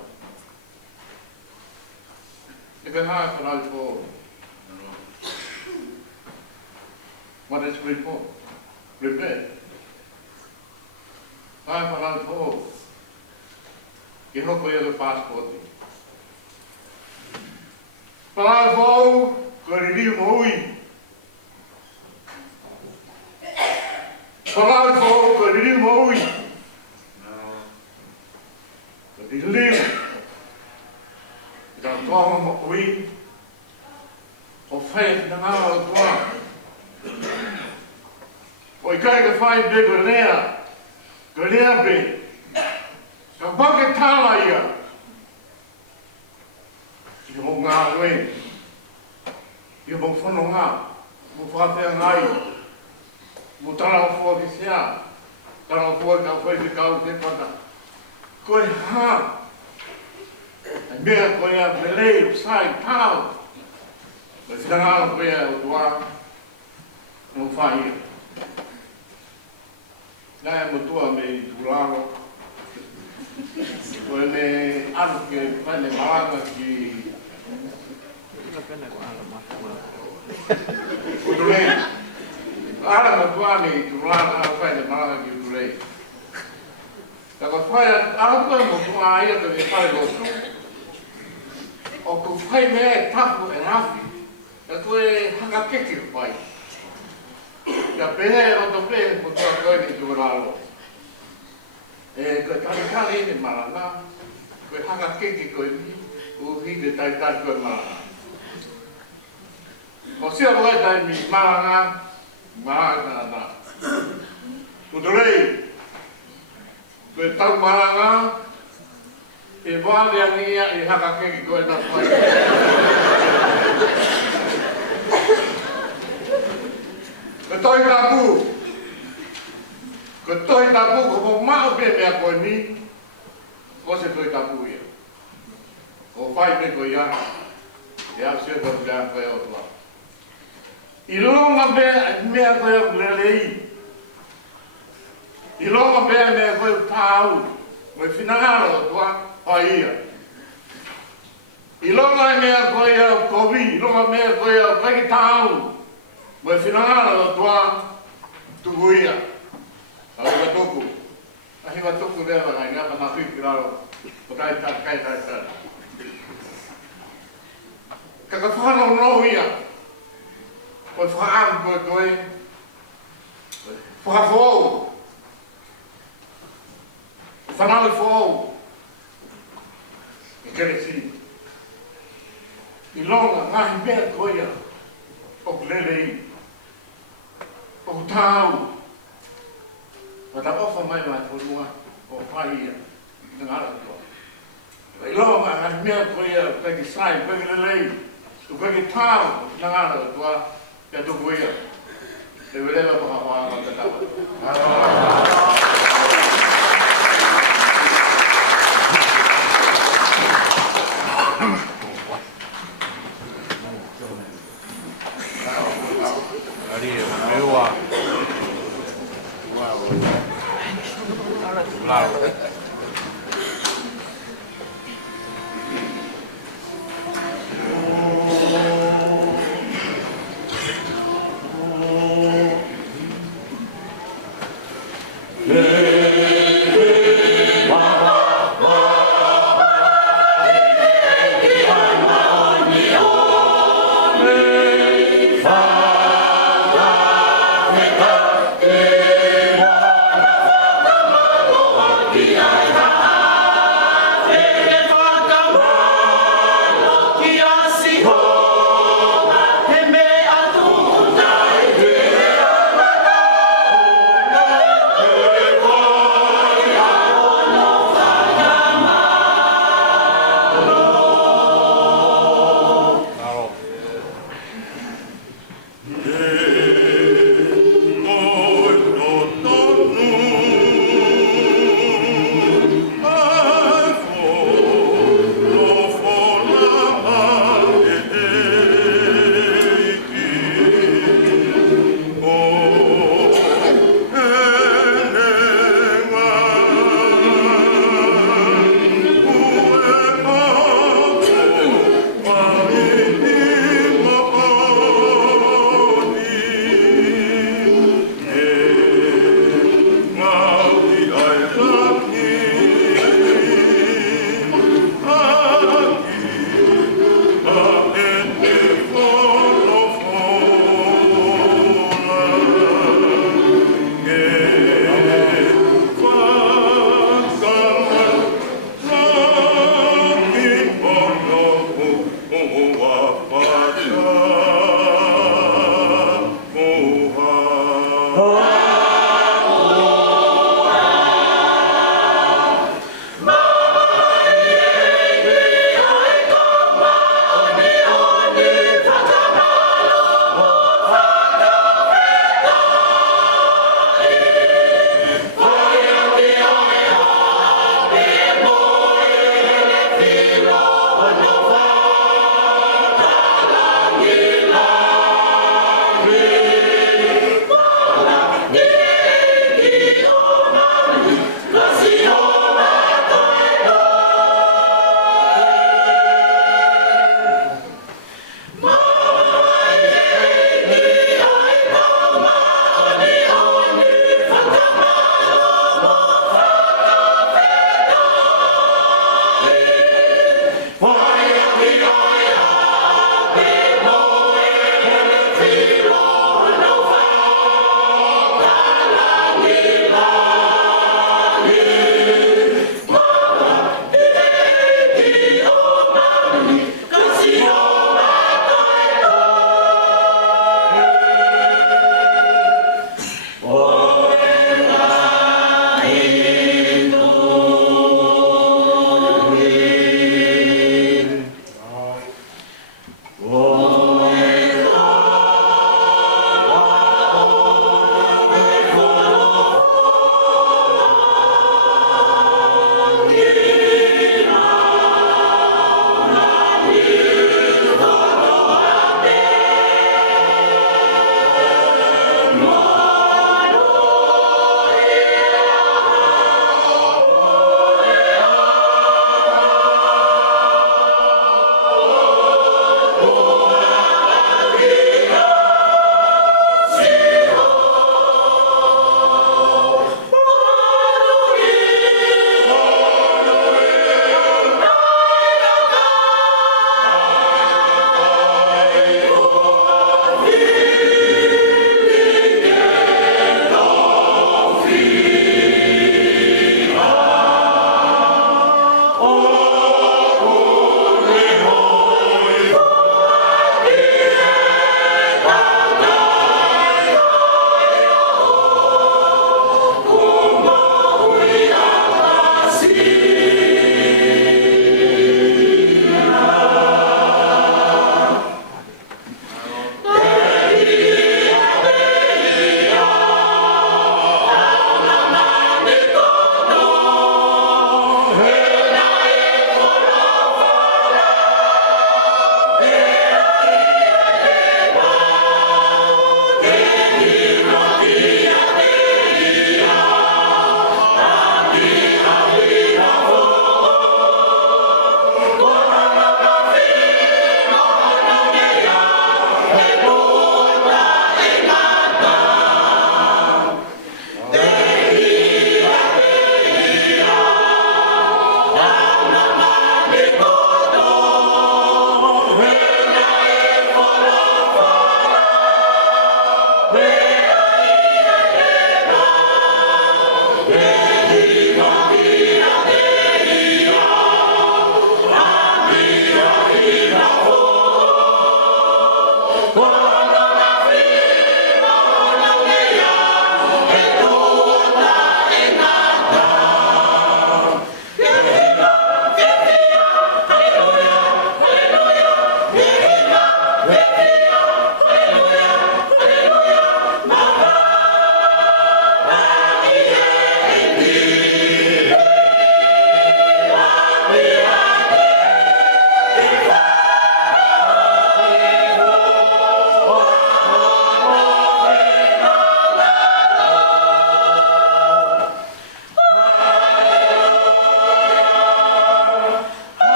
Te ka haa whanau ko, what is report? Prepare. Vai falar for que não foi o passport. Falar for que ele morre. Falar for que ele morre. Que ele live. Então toma oi. O fez na hora do o i kai ka whai be grenea be, ka whake tāla ia, i ka mō ngā ue, i ka mō whono ngā, mō whātea ngai, mō tara o fua ki sea, tara o fua ka whai ki kau te pata. Koe hā, e mea koe a melei, sai, tāu, koe whitangāra koe a o tua, no whai. Nai mo tua me turaro. Koe me anu ke whane maranga ki... Utulei. Ara mo tua me turaro a whane maranga ki utulei. Taka whai ara koe mo tua aia te me whai roto. O ku whai mea tapu e rafi. Ka koe hanga keke whai. Ka pehe o to pehe po tua koe ni tuaralo. E koe karikari ni marana, koe hanga keki koe ni, u hide tai koe marana. O sia koe tai mi marana na. Utorei, koe tau marana, e wāle angia e hanga keki koe na whai. Ko toi tapu. Ko toi tapu ko mo mau be mea koe ni. Ko se toi tapu ia. Ko whai me koe ia. E au se koe mea koe o tua. I longa mea koe o lelei. I longa mea koe o tāu. Mo e whinangara o tua. Whai ia. I longa mea koe o kovi. I longa mea koe o whai tāu. Mo e whinangara o tua tuku ia. Au ka tuku. Ahi wa tuku rewa ngai ngata na whiki raro. O kai tai. Ka whanau no ia. Ko whaam koe koe. whakafou, whanale fou, I keresi. I longa ngahi mea koia, o lelei, o tau. Wata ofa mai mai whanua, o paia, ngara toa. I longa ngahi mea koia, peki sai, peki lelei, o peki tau, ngara toa, ia tu koia. Le velela pa hoa ma tatawa.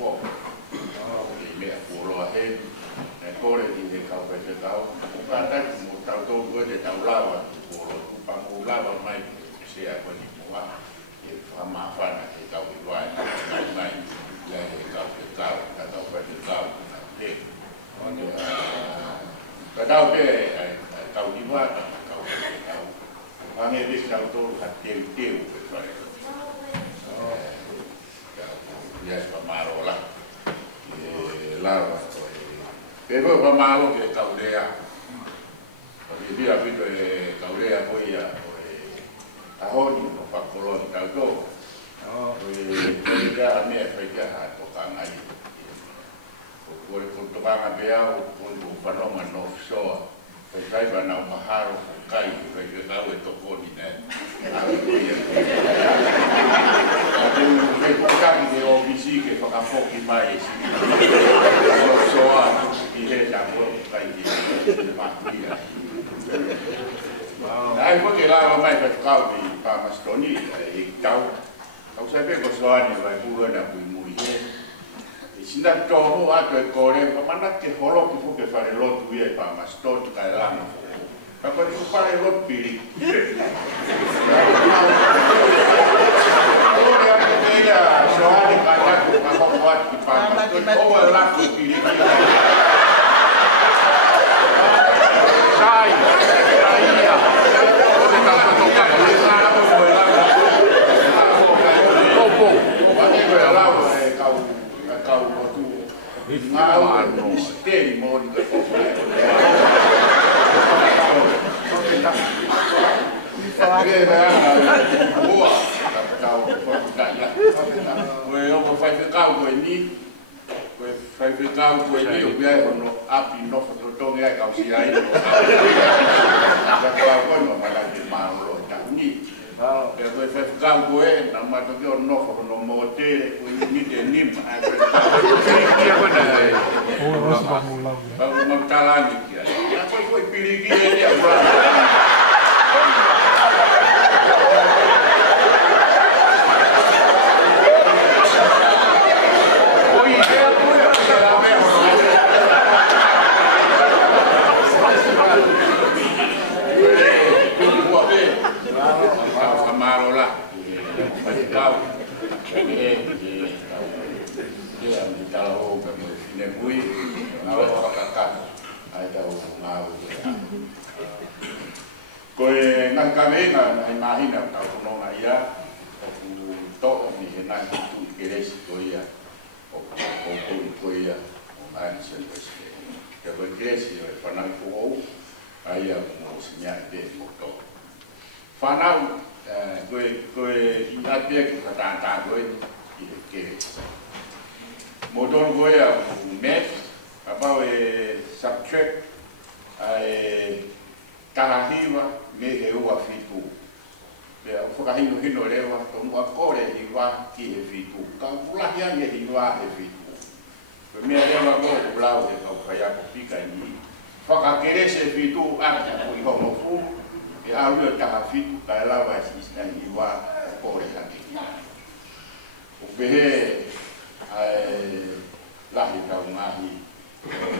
po. Ile pulo he e kore di de kau pe te kau. Ka ta mo tau to go de tau lava pulo pa mo lava mai se a ko ni mo e fa ma fa na te kau i vai mai le kau pe kau ka tau pe te kau na te. Ka tau pe kau di vai kau pe kau. Ange de tau to ha te pe fa. Ya es pamaro la lava pero pamaro que caudea porque dia vito caudea poi a honi no fa colon caldo e ya me fa ya to kan ai por punto van a ver un fenómeno so pues sai van a maharo kai que da o to coni né kaki de ofisi ke whakafoki mai si soa i he tango kai ki makia ai ko ke la mai pa kau ni pa mastoni i tau au sai pe ko soani vai ku na ku mui e sinda to ho ato e kore pa mana ke holo ki fu ke fare lotu ia pa mastoni kai la no pa ko ni fare lot pili soalnya banyak apa buat di panas itu awal laku pilih saya kita bertukar dengan apa boleh laku banyak boleh laku kau waktu mau stay mau di o fai ficau ko ni ko fai ficau ko ni o bia no api no fo to ngai ka si ai no ja ko no mala di ma lo ta ni e ko fai ficau ko e na ma to no fo no mo te ko ni de ni ma ai ki ko na ba mo tala ni ki ya ko pirigi ni ya Kamenga ai mahina tau kono na ia o ku to ni he na tu keresi ko ia o ko ia o mai sen pese ke ko keresi e fanai ko ai a mo sinya de mo to fanau ko ina pia ki ta ko i ke motor ko ia met about subtract ai tahiwa me he ua fitu le o whakahino hino lewa to mua kore i wā ki he fitu ka pulahi ange i wā he fitu pe mea lewa ko pulau he kau whaiako pika ni whakakerese fitu ata ko i homo fu e aurua taha fitu ka e lawa si isna i wā kore ange o pehe lahi tau ngahi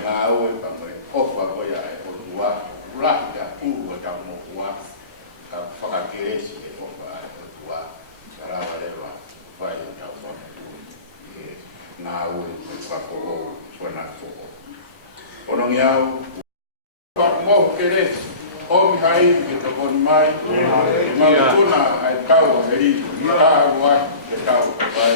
ngā aue pangoe ofa koia e o tua pulahi ka uru tau mo ua ka whakakeresi e ofa e tua karawa lewa whai o tau whakatu ngā ue e whakoro whana whoko onongi au mo keresi o mihai ke tokoni mai mautuna ai tau heri ka wai ke tau wai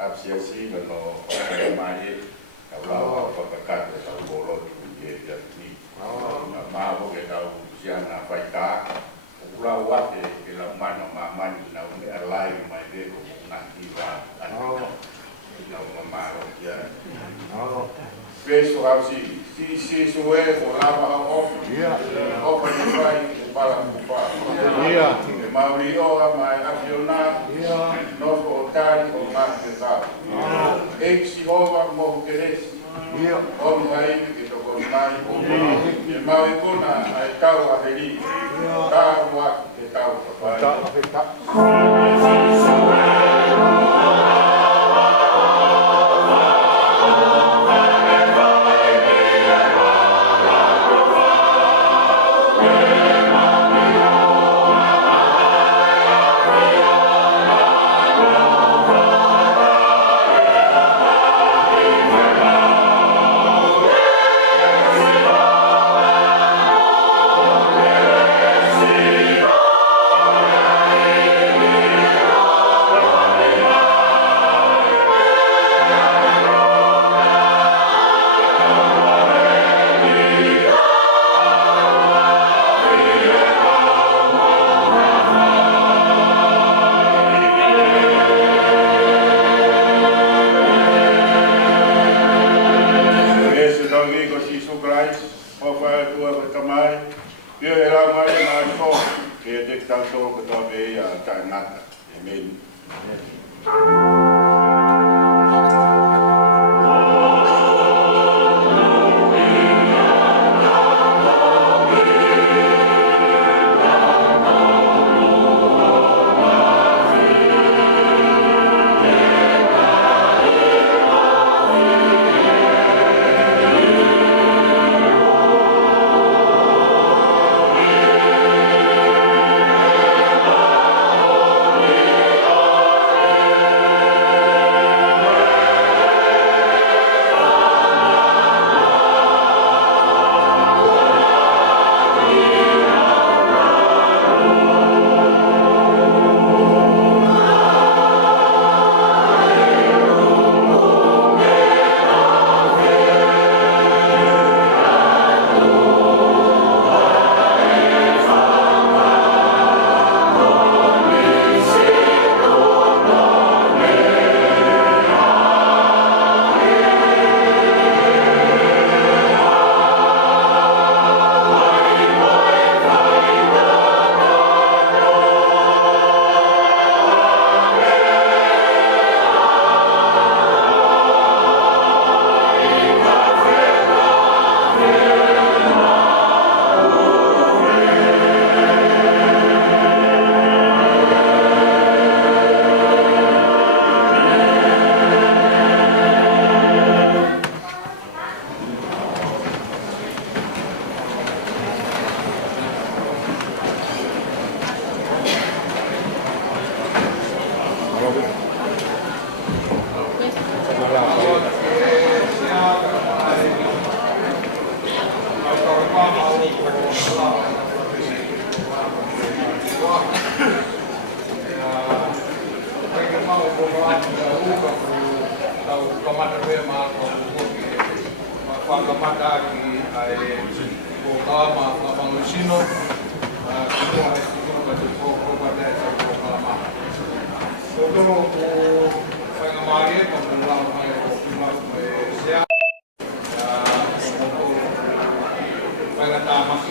apsiasi no mai kalau pakakat atau bolot dia jadi ma bo ke tau siana faita pulau wat ke la mano mama ni na un airline mai de ko nanti ba na mama ya peso ausi si suwe orava off open the flight bala kupa mauri ora mai aviona no hotel o marketa ex ova mo keres o mai que to con mai o mai kona ai tau a heri ta wa ke tau Quando mandar aqui a Obama, a Bangladesh,